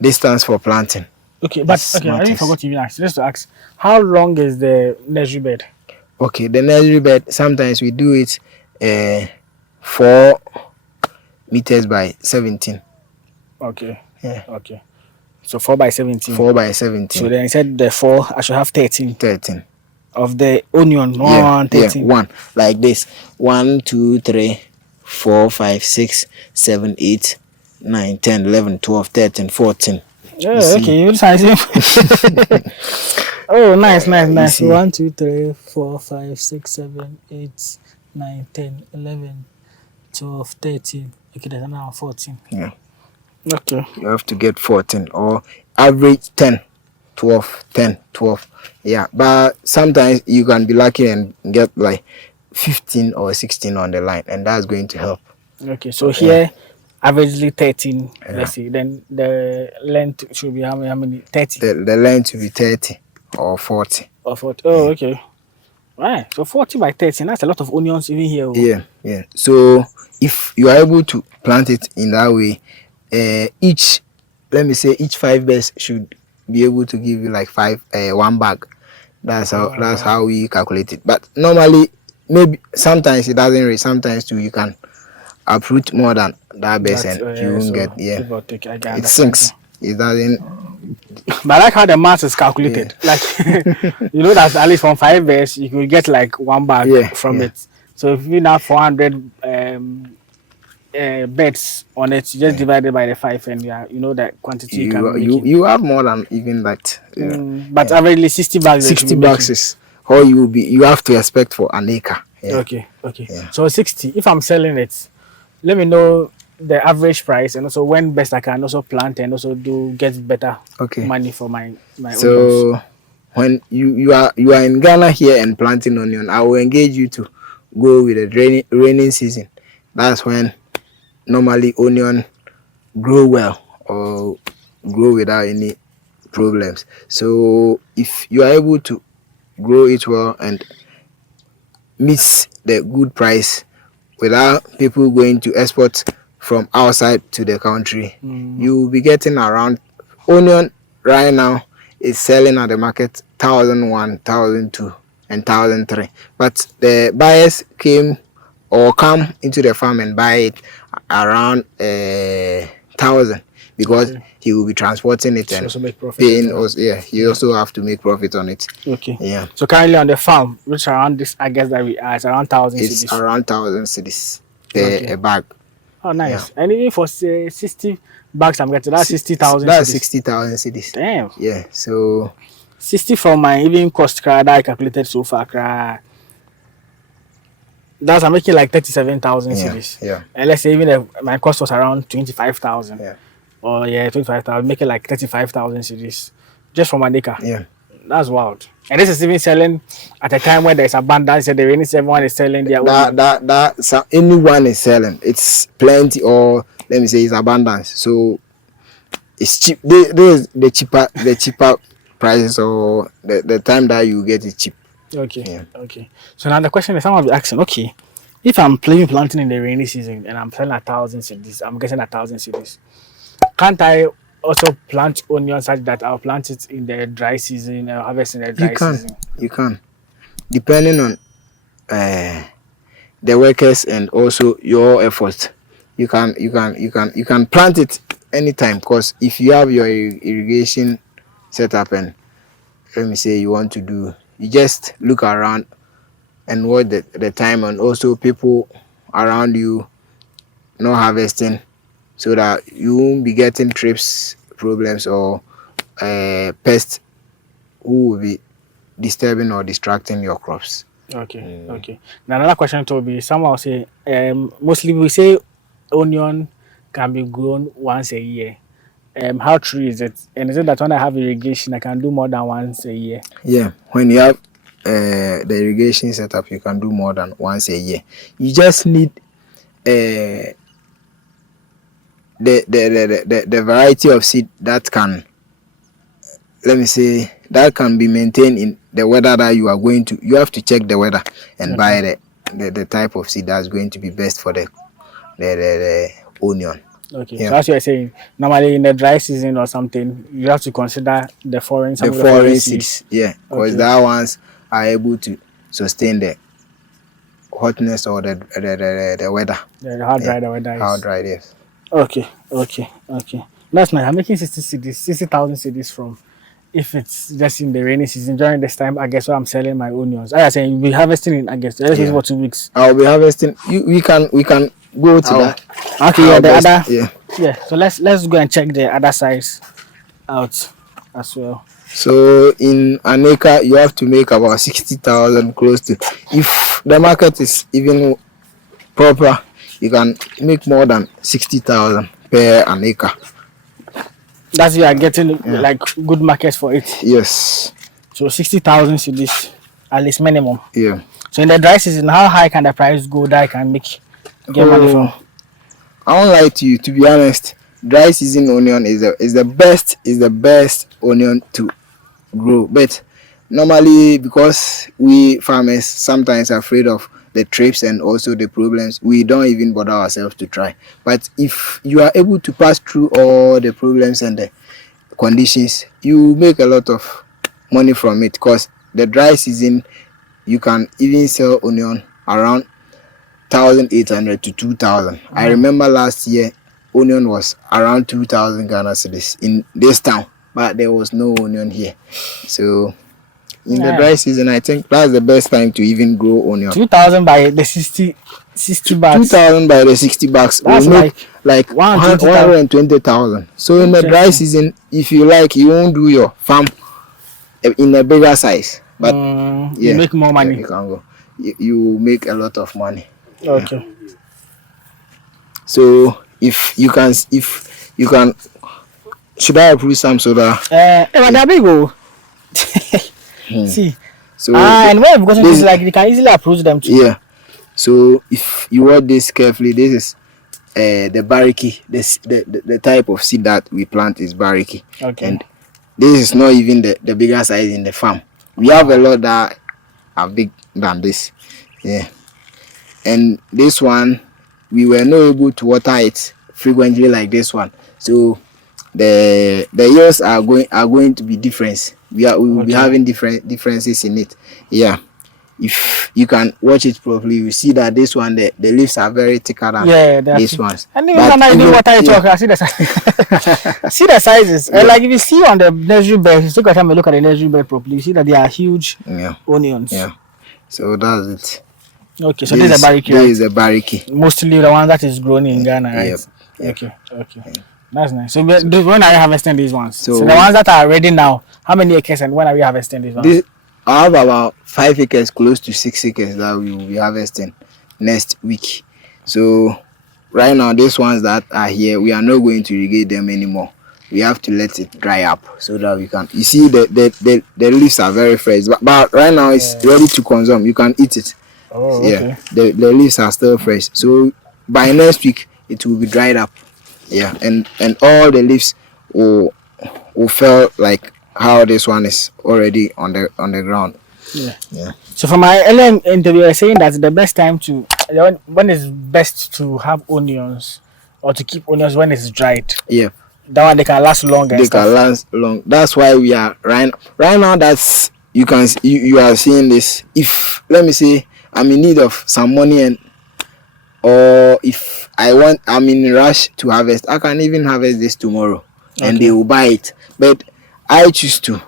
distance for planting. Okay, but I forgot to even ask. Just to ask, how long is the nursery bed? Okay, the nursery bed, sometimes we do it 4 meters by 17. Okay. Yeah. Okay. So 4 by 17. 4 by 17. So then I said the 4, I should have 13. 13. Of the onion, 13. Yeah, 1. Like this. 1, 2, 3, 4, 5, 6, 7, 8, 9, 10, 11, 12, 13, 14. Yeah, okay. You size him. Oh, nice. 1, 2, 3, 4, 5, 6, 7, 8, 9, 10, 11, 12, 13. Okay, there's now 14. Yeah. Okay. You have to get 14 or average 10, 12, 10, 12. Yeah, but sometimes you can be lucky and get like 15 or 16 on the line, and that's going to help. Okay, so here, averagely 13, let's see, then the length should be how many? 30? The length should be 30 or 40. Or 40. Oh, okay. Right, so 40 by 13, that's a lot of onions even here. Yeah. So if you are able to plant it in that way, each 5 beds should be able to give you like 1 bag. That's how we calculate it. But normally maybe sometimes it doesn't reach. Sometimes too you can uproot more than that base That and you won't so get, yeah, give or take. I can it understand you. sinks. It doesn't, But I like how the math is yeah. calculated. Like you know that at least from 5 bears you could get like 1 bag Yeah, from yeah, it. So if you have 400 beds on it, you just yeah. divide it by the 5, and yeah, you know that quantity you can be making. You have more than even that. Yeah. But Yeah. averagely 60 bags they should 60 be making. boxes. Or you have to expect for an acre. Yeah. Okay, okay. Yeah. So 60. If I'm selling it, let me know the average price and also when best I can also plant and also do get better Okay. money for my onions. So when you are in Ghana here and planting onion, I will engage you to go with the raining season. That's when normally onion grow well or grow without any problems. So if you are able to grow it well and meet the good price without people going to export from outside to the country, you will be getting around onion right now is selling at the market 1,001, 1,002, and 1,003. But the buyers came or come into the farm and buy it around 1,000 because Okay. he will be transporting it So and also make profit as paying well. us. Yeah, he also have to make profit on it. Okay. Yeah, So currently on the farm, which around this I guess that we are, it's around 1,000 it's cedis. around 1,000 cedis per Okay. a bag. Oh, Yeah, nice. And even for say 60 bags, I'm getting that's 60,000 that's cedis. 60,000 cedis. Damn. Yeah, so 60 from my even cost that I calculated so far. That's I'm making like 37,000 yeah, cedis. yeah, And let's say even if my cost was around 25,000. yeah, Or yeah, 25,000, make it like 35,000 cedis just from an acre. yeah. That's wild. And this is even selling at a time when there's abundance. The rainy season, everyone is selling their own. So anyone is selling. It's plenty, or let me say it's abundance. So it's cheap. There's the cheaper prices, or the time that you get it cheap. Okay, Yeah. okay. So now the question is, someone will be asking, okay, if I'm planting in the rainy season and I'm selling 1,000 cedis, I'm getting 1,000 cedis. Can't I also plant onions such that I'll plant it in the dry season, harvest in the dry season? You can, depending on the workers and also your efforts. You can plant it anytime, because if you have your irrigation set up and let me say you want to do, you just look around and what the time, and also people around you not harvesting, so that you won't be getting trips problems or pests who will be disturbing or distracting your crops. Okay, okay. Now another question to be, someone will say, mostly we say onion can be grown once a year. How true is it? And is it that when I have irrigation, I can do more than once a year? Yeah, when you have the irrigation setup, you can do more than once a year. You just need the variety of seed that can, let me say, that can be maintained in the weather that you are going to. You have to check the weather and buy the type of seed that's going to be best for the onion. Okay, Yeah. so as you are saying, normally in the dry season or something, you have to consider some of the foreign seeds. seeds, yeah, because Okay. that ones are able to sustain the hotness or the weather. Yeah, how dry the weather How is. dry it is. Okay, okay, okay. That's nice. I'm making 60 CDs, 60,000 CDs from if it's just in the rainy season. During this time, I guess where I'm selling my onions. I was saying you'll be harvesting in, I guess, let's Yeah. for 2 weeks. I'll be harvesting. We can go to that. Okay, yeah, the Harvest, other. yeah. Yeah, so let's go and check the other sides out as well. So in an acre, you have to make about 60,000 close to. If the market is even proper, you can make more than 60,000 per an acre. That's you are getting like good market for it. Yes. So 60,000 CDs at least minimum. Yeah. So in the dry season, how high can the price go that I can get money from? I won't lie to you. To be honest, dry season onion is the best onion to grow. But normally, because we farmers sometimes are afraid of the trips and also the problems, we don't even bother ourselves to try. But if you are able to pass through all the problems and the conditions, you make a lot of money from it. Because the dry season, you can even sell onion around 1,800 to 2,000. I remember last year onion was around 2,000 Ghana cedis in this town, but there was no onion here. So in the dry season, I think that's the best time to even grow onion. 2,000 by the 60 bags. 2,000 by the 60 bags. That's will make like 120,000. So in the dry season, if you like, you won't do your farm in a bigger size, but you make more money. Yeah, you can go. You make a lot of money. Okay. Yeah. So if you can, should I approve some soda? See. So and where because this is like you can easily approach them too. Yeah. So if you watch this carefully, this is the bariki. The type of seed that we plant is bariki. Okay. And this is not even the bigger size in the farm. We have a lot that are big than this. Yeah. And this one, we were not able to water it frequently like this one. So the yields are going to be different. We will be having differences in it. Yeah. If you can watch it properly, you see that this one the leaves are very thicker than these ones. And even when I do water it, I see the see the sizes. Yeah. Like if you see on the nursery bed, you take your time and look at the nursery bed properly, you see that they are huge onions. Yeah. So that's it. Okay, so this is a bariki. This is a bariki. Mostly the one that is grown in Ghana, right? Yep. Okay. Yeah. That's nice. So when are you harvesting these ones? So the ones that are ready now, how many acres and when are we harvesting these ones? I have about 5 acres, close to 6 acres that we will be harvesting next week. So right now, these ones that are here, we are not going to irrigate them anymore. We have to let it dry up so that we can. You see, the leaves are very fresh, but right now it's ready to consume. You can eat it. Oh, yeah. The leaves are still fresh. So by next week, it will be dried up. Yeah, and all the leaves will feel like how this one is already on the ground. Yeah. So from my earlier interview, you're saying that the best time to when is best to have onions or to keep onions when it's dried. Yeah. That one they can last longer. They can last long. That's why we are right now. That's you are seeing this. If let me say I'm in need of some money or if I'm in a rush to harvest, I can even harvest this tomorrow and they will buy it. But I choose to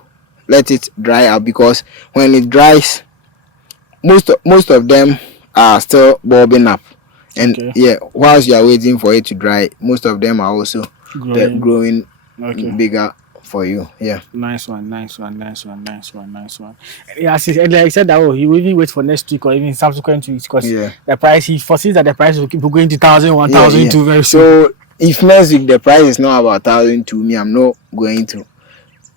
let it dry out because when it dries, most of them are still bulbing up, and whilst you are waiting for it to dry, most of them are also growing bigger for you. Yeah. Nice one. Yeah, and like I said that he will even wait for next week or even subsequent weeks because the price he foresees that the price will keep going to 1,000, 1,002 very soon. So if next week the price is not about 1,000 to me, I'm not going to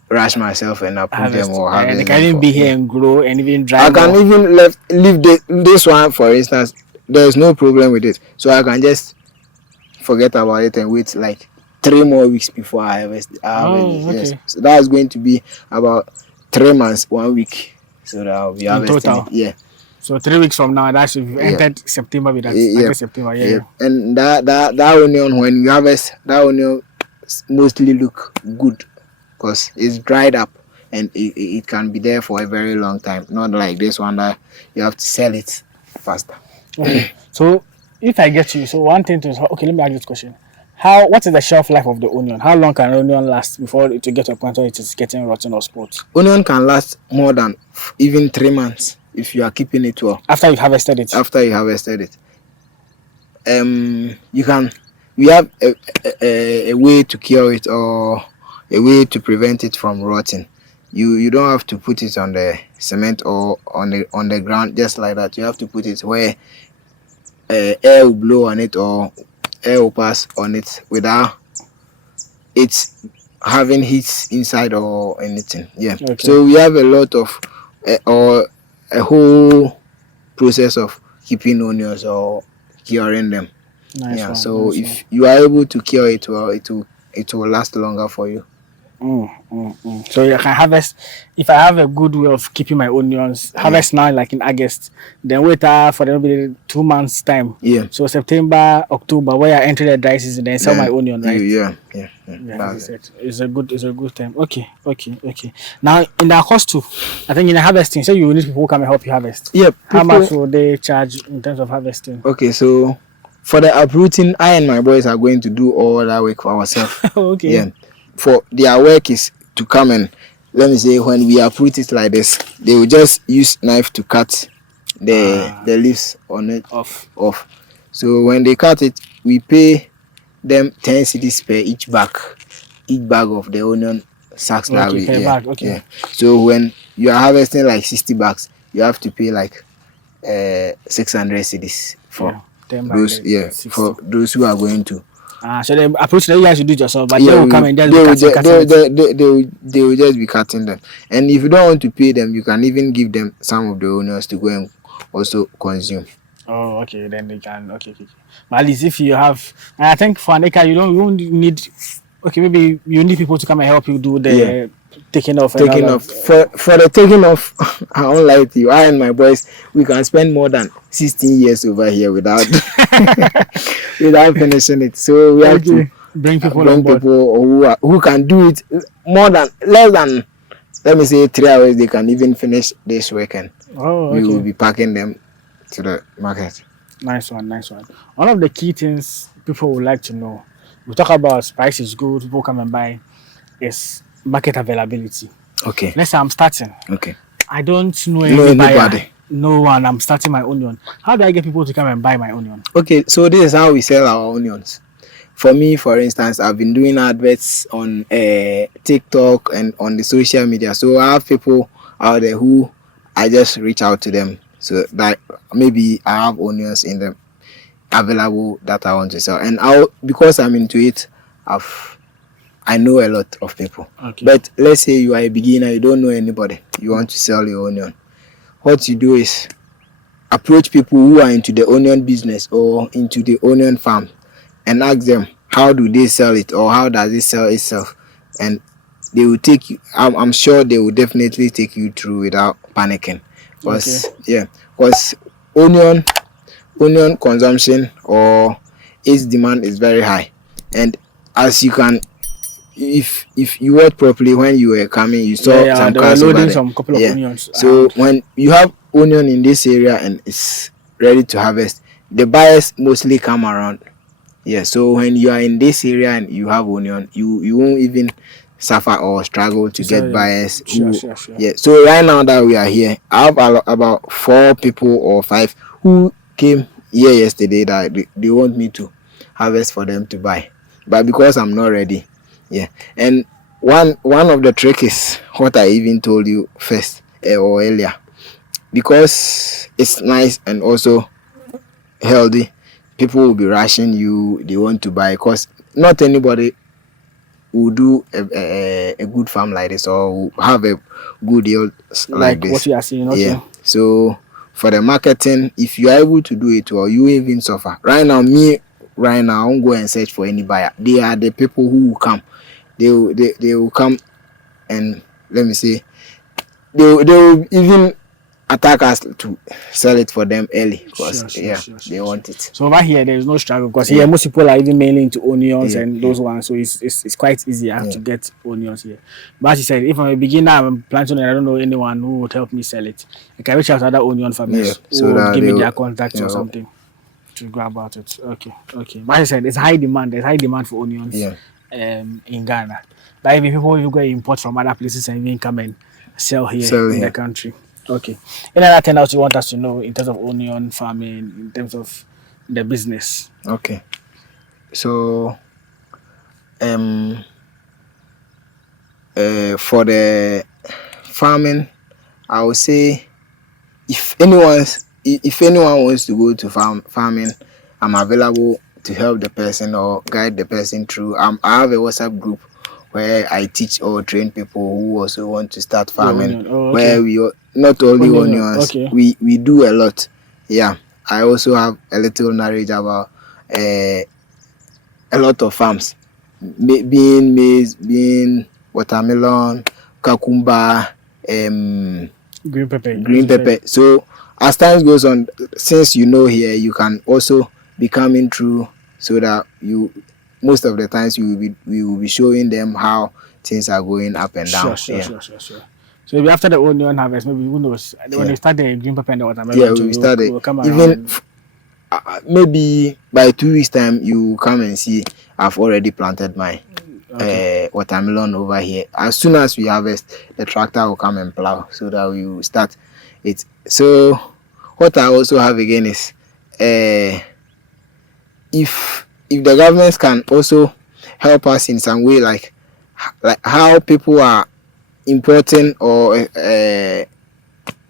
rush myself and approve them or have they can even be here and grow and even dry. I can even leave this one, for instance. There's no problem with it, so I can just forget about it and wait like 3 more weeks before I harvest. Yes. So that's going to be about 3 months, 1 week, so that I'll be harvesting total. Yeah. So 3 weeks from now, that should be entered September with that. September. Yeah. And that onion, when you harvest, that onion mostly look good because it's dried up and it can be there for a very long time. Not like this one that you have to sell it faster. Okay. So if I get you, so one thing to let me ask you this question. What is the shelf life of the onion? How long can onion last before it to get to a point where it is getting rotten or spoiled? Onion can last more than even 3 months if you are keeping it well. After you've harvested it? After you harvested it. We have a way to cure it or a way to prevent it from rotting. You don't have to put it on the cement or on the ground just like that. You have to put it where air will blow on it or air will pass on it without it having heat inside or anything. Yeah. Okay. So we have a lot of or a whole process of keeping onions or curing them. Nice. So if you are able to cure it well, it will last longer for you. So you can harvest. If I have a good way of keeping my onions, harvest now like in August, then wait for maybe 2 months time. Yeah. So September, October, where I enter the dry season, then sell my Then onion, right? yeah. Yeah, That's it. it's a good time. Okay. Now in the cost too, I think in the harvesting, so you need people who come and help you harvest. Yeah, How much people. will they charge in terms of harvesting? Okay, so for the uprooting, I and my boys are going to do all that work for ourselves. Okay. Yeah. For their work is to come and, let me say, when we uproot it like this, they will just use knife to cut the leaves on it off. So when they cut it, we pay them 10 cedis per each bag of the onion sacks that we per bag. Okay. yeah. So when you are harvesting like 60 bags, you have to pay like 600 cedis for 10 by those 60. for those who are going to. So the approach that you guys should do it yourself, but Yeah, they will come and just they be will cutting it. they will just be cutting them. And if you don't want to pay them, you can even give them some of the onions to go and also consume. Oh, okay. Then they can. Okay. But at least if you have, and I think for an acre, you don't need. Okay, maybe you need people to come and help you do the taking off. For the taking off, I won't lie to you. I and my boys, we can spend more than 16 years over here without without finishing it. So we have to bring people who can do it less than, let me say, 3 hours. They can even finish this work, and we will be packing them to the market. Nice one. One of the key things people would like to know, we talk about price is good, people come and buy, is market availability. Okay. Let's say I'm starting. Okay. I don't know anybody. No one. I'm starting my onion. How do I get people to come and buy my onion? Okay, so this is how we sell our onions. For me, for instance, I've been doing adverts on TikTok and on the social media. So I have people out there who I just reach out to them. So that maybe I have onions in them available that I want to sell. And because I'm into it, I know a lot of people. Okay. But let's say you are a beginner, you don't know anybody, you want to sell your onion. What you do is approach people who are into the onion business or into the onion farm and ask them how do they sell it or how does it sell itself, and they will take you. I'm sure they will definitely take you through without panicking. Because onion consumption or its demand is very high, and as you can, if you watch properly when you were coming, you saw some cars over there. Some couple of onions. So when you have onion in this area and it's ready to harvest, the buyers mostly come around. Yeah. So when you are in this area and you have onion, you won't even suffer or struggle to get buyers. Sure. Yeah. So right now that we are here, I have about 4 people or 5 who came here yesterday that they want me to harvest for them to buy, but because I'm not ready. Yeah. And one of the trick is what I even told you first or earlier, because it's nice and also healthy. People will be rushing you, they want to buy, because not anybody will do a good farm like this or will have a good yield like this. What you are saying. Okay. Yeah. So for the marketing, if you are able to do it, or you even suffer. Right now, I won't go and search for any buyer. They are the people who will come. They will come, and let me say, they will even attack us to sell it for them early, because they want it. So over here there is no struggle, because here most people are even mainly into onions and those ones, so it's quite easy to get onions here. But as you said, if I'm a beginner, I'm planting and I don't know anyone who would help me sell it, I can reach out to other onion farmers who will give me their contacts or something to go about it. Okay. But as I said, it's high demand. There's high demand for onions in Ghana. But even people who go import from other places and even come and sell here in the country. Okay. Any other thing else you want us to know in terms of onion farming, in terms of the business? Okay. So, for the farming, I would say if anyone wants to go to farming, I'm available to help the person or guide the person through. I have a WhatsApp group where I teach or train people who also want to start farming. Where we not only onions, we do a lot. Yeah, I also have a little knowledge about a lot of farms, being maize, being watermelon, cucumber, green pepper. So as time goes on, since you know here, you can also be coming through so that you most of the times we will be showing them how things are going up and down. Sure. So maybe after the onion harvest, maybe who knows, when they start the green pepper and the watermelon, we too, started we'll come even around. maybe by 2 weeks time you come and see I've already planted my watermelon over here. As soon as we harvest, the tractor will come and plow so that we will start it. So what I also have again is if the governments can also help us in some way, like how people are importing or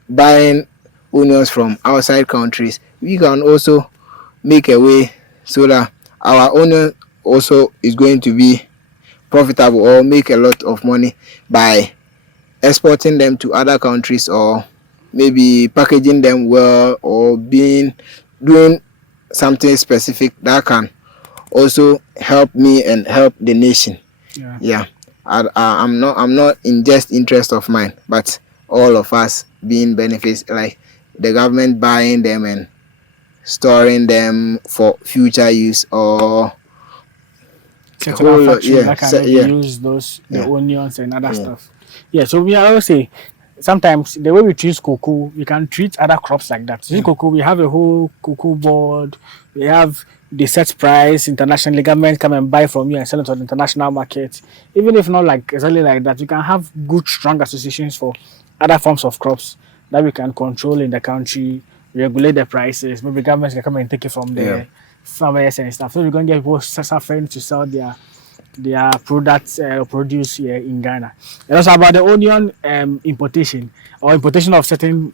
buying onions from outside countries, we can also make a way so that our onion also is going to be profitable or make a lot of money by exporting them to other countries, or maybe packaging them well, or doing something specific that can also help me and help the nation. I'm not in just interest of mine, but all of us being benefits, like the government buying them and storing them for future use, or Setting up factories that can use those the onions and other stuff. So we always say sometimes the way we treat cocoa, we can treat other crops like that. In cocoa, we have a whole cocoa board. We have the set price internationally. Government come and buy from you and sell it on the international market. Even if not like exactly like that, we can have good, strong associations for other forms of crops that we can control in the country, regulate the prices. Maybe governments can come and take it from the farmers and stuff. So we're going to get people suffering to sell their products or produce here in Ghana. And also about the onion importation or importation of certain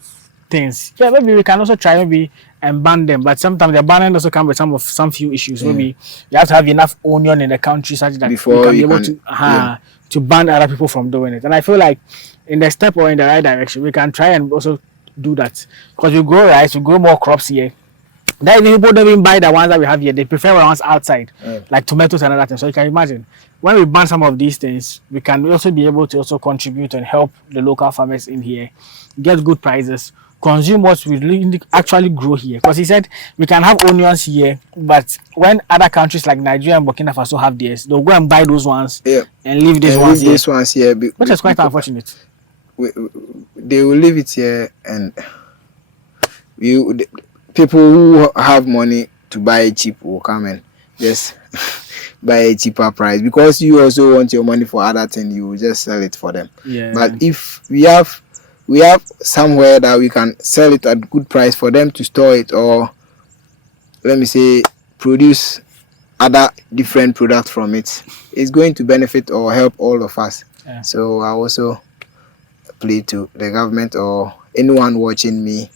things. Maybe we can also try maybe and ban them, but sometimes the banning also come with some few issues. Maybe you have to have enough onion in the country such that before you can be able to ban other people from doing it. And I feel like in the step or in the right direction, we can try and also do that because we grow rice, we grow more crops here. Then people don't even buy the ones that we have here. They prefer the ones outside, like tomatoes and other things. So you can imagine when we ban some of these things, we can also be able to also contribute and help the local farmers in here get good prices, consume what we really actually grow here. Because he said we can have onions here, but when other countries like Nigeria and Burkina Faso have theirs, they'll go and buy those ones and leave these ones here. Which is quite unfortunate. They will leave it here, and people who have money to buy cheap will come and just buy a cheaper price, because you also want your money for other things. You will just sell it for them. But if we have somewhere that we can sell it at good price for them to store it, or let me say produce other different products from it, it's going to benefit or help all of us. So I also plead to the government or anyone watching me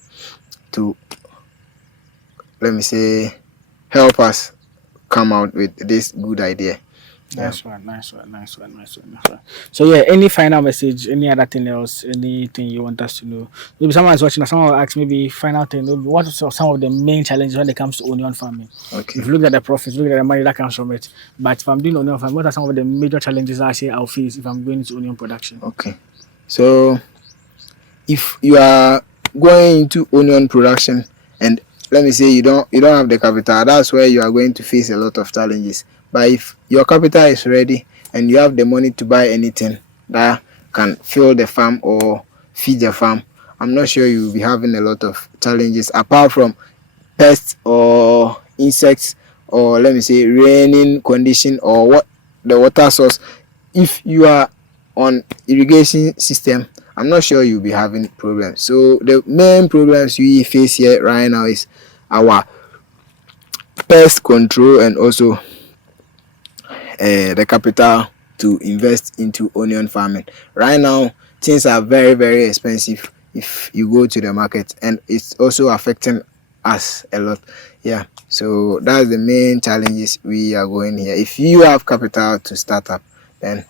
to, let me say, help us come out with this good idea. Nice one. So any final message, any other thing else, anything you want us to know? Maybe someone is watching, someone will ask maybe final thing, maybe what are some of the main challenges when it comes to onion farming? If you look at the profits, look at the money that comes from it. But if I'm doing onion farming, what are some of the major challenges I say I'll face if I'm going into onion production? So if you are going into onion production and let me say you don't have the capital, that's where you are going to face a lot of challenges. But if your capital is ready and you have the money to buy anything that can fill the farm or feed the farm, I'm not sure you will be having a lot of challenges apart from pests or insects, or let me say raining condition, or what the water source. If you are on irrigation system, I'm not sure you'll be having problems. So the main problems we face here right now is our pest control and also the capital to invest into onion farming. Right now, things are very, very expensive if you go to the market, and it's also affecting us a lot. So that's the main challenges we are going here. If you have capital to start up, then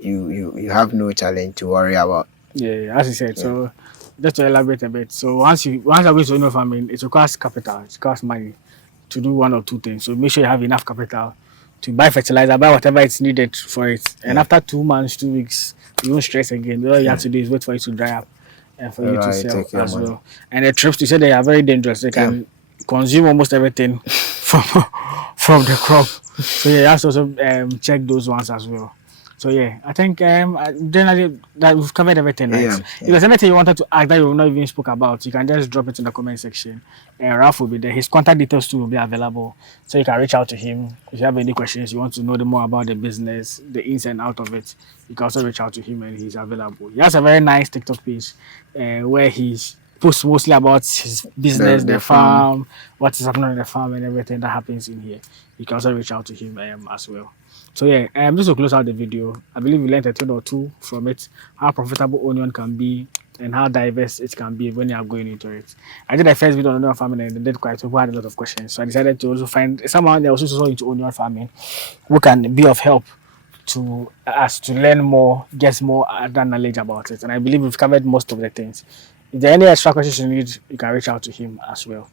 you have no challenge to worry about. As you said. So just to elaborate a bit. So once you're going to onion farming, it requires capital, it requires money to do one or two things. So make sure you have enough capital to buy fertilizer, buy whatever it's needed for it. And Yeah. after 2 months, 2 weeks, you won't stress again. All you have to do is wait for it to dry up and for you to Right, sell take your as money. well. And the trips, you said they are very dangerous. They Yeah. can consume almost everything from from the crop. So yeah, you have to also check those ones as well. So yeah, I think generally that we've covered everything, right? Yeah. If there's anything you wanted to add that you not even spoke about, you can just drop it in the comment section. And Ralph will be there. His contact details too will be available, so you can reach out to him if you have any questions. You want to know more about the business, the ins and out of it. You can also reach out to him, and he's available. He has a very nice TikTok page where he posts mostly about his business, the farm, what is happening on the farm, and everything that happens in here. You can also reach out to him as well. So yeah, just to close out the video, I believe we learned a thing or two from it, how profitable onion can be and how diverse it can be when you are going into it. I did the first video on onion farming and they did quite people had a lot of questions. So I decided to also find someone else who's also into onion farming who can be of help to us to learn more, get more other knowledge about it. And I believe we've covered most of the things. If there are any extra questions you need, you can reach out to him as well.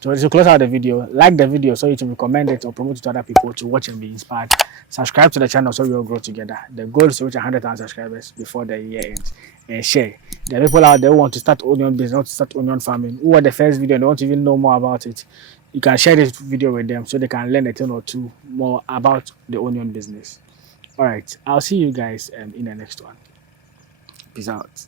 So to close out the video, like the video so you can recommend it or promote it to other people to watch and be inspired. Subscribe to the channel so we all grow together. The goal is to reach 100,000 subscribers before the year ends. And share. There are people out there who want to start onion business, want to start onion farming, who are the first video and they want to even know more about it. You can share this video with them so they can learn a thing or two more about the onion business. All right, I'll see you guys in the next one. Peace out.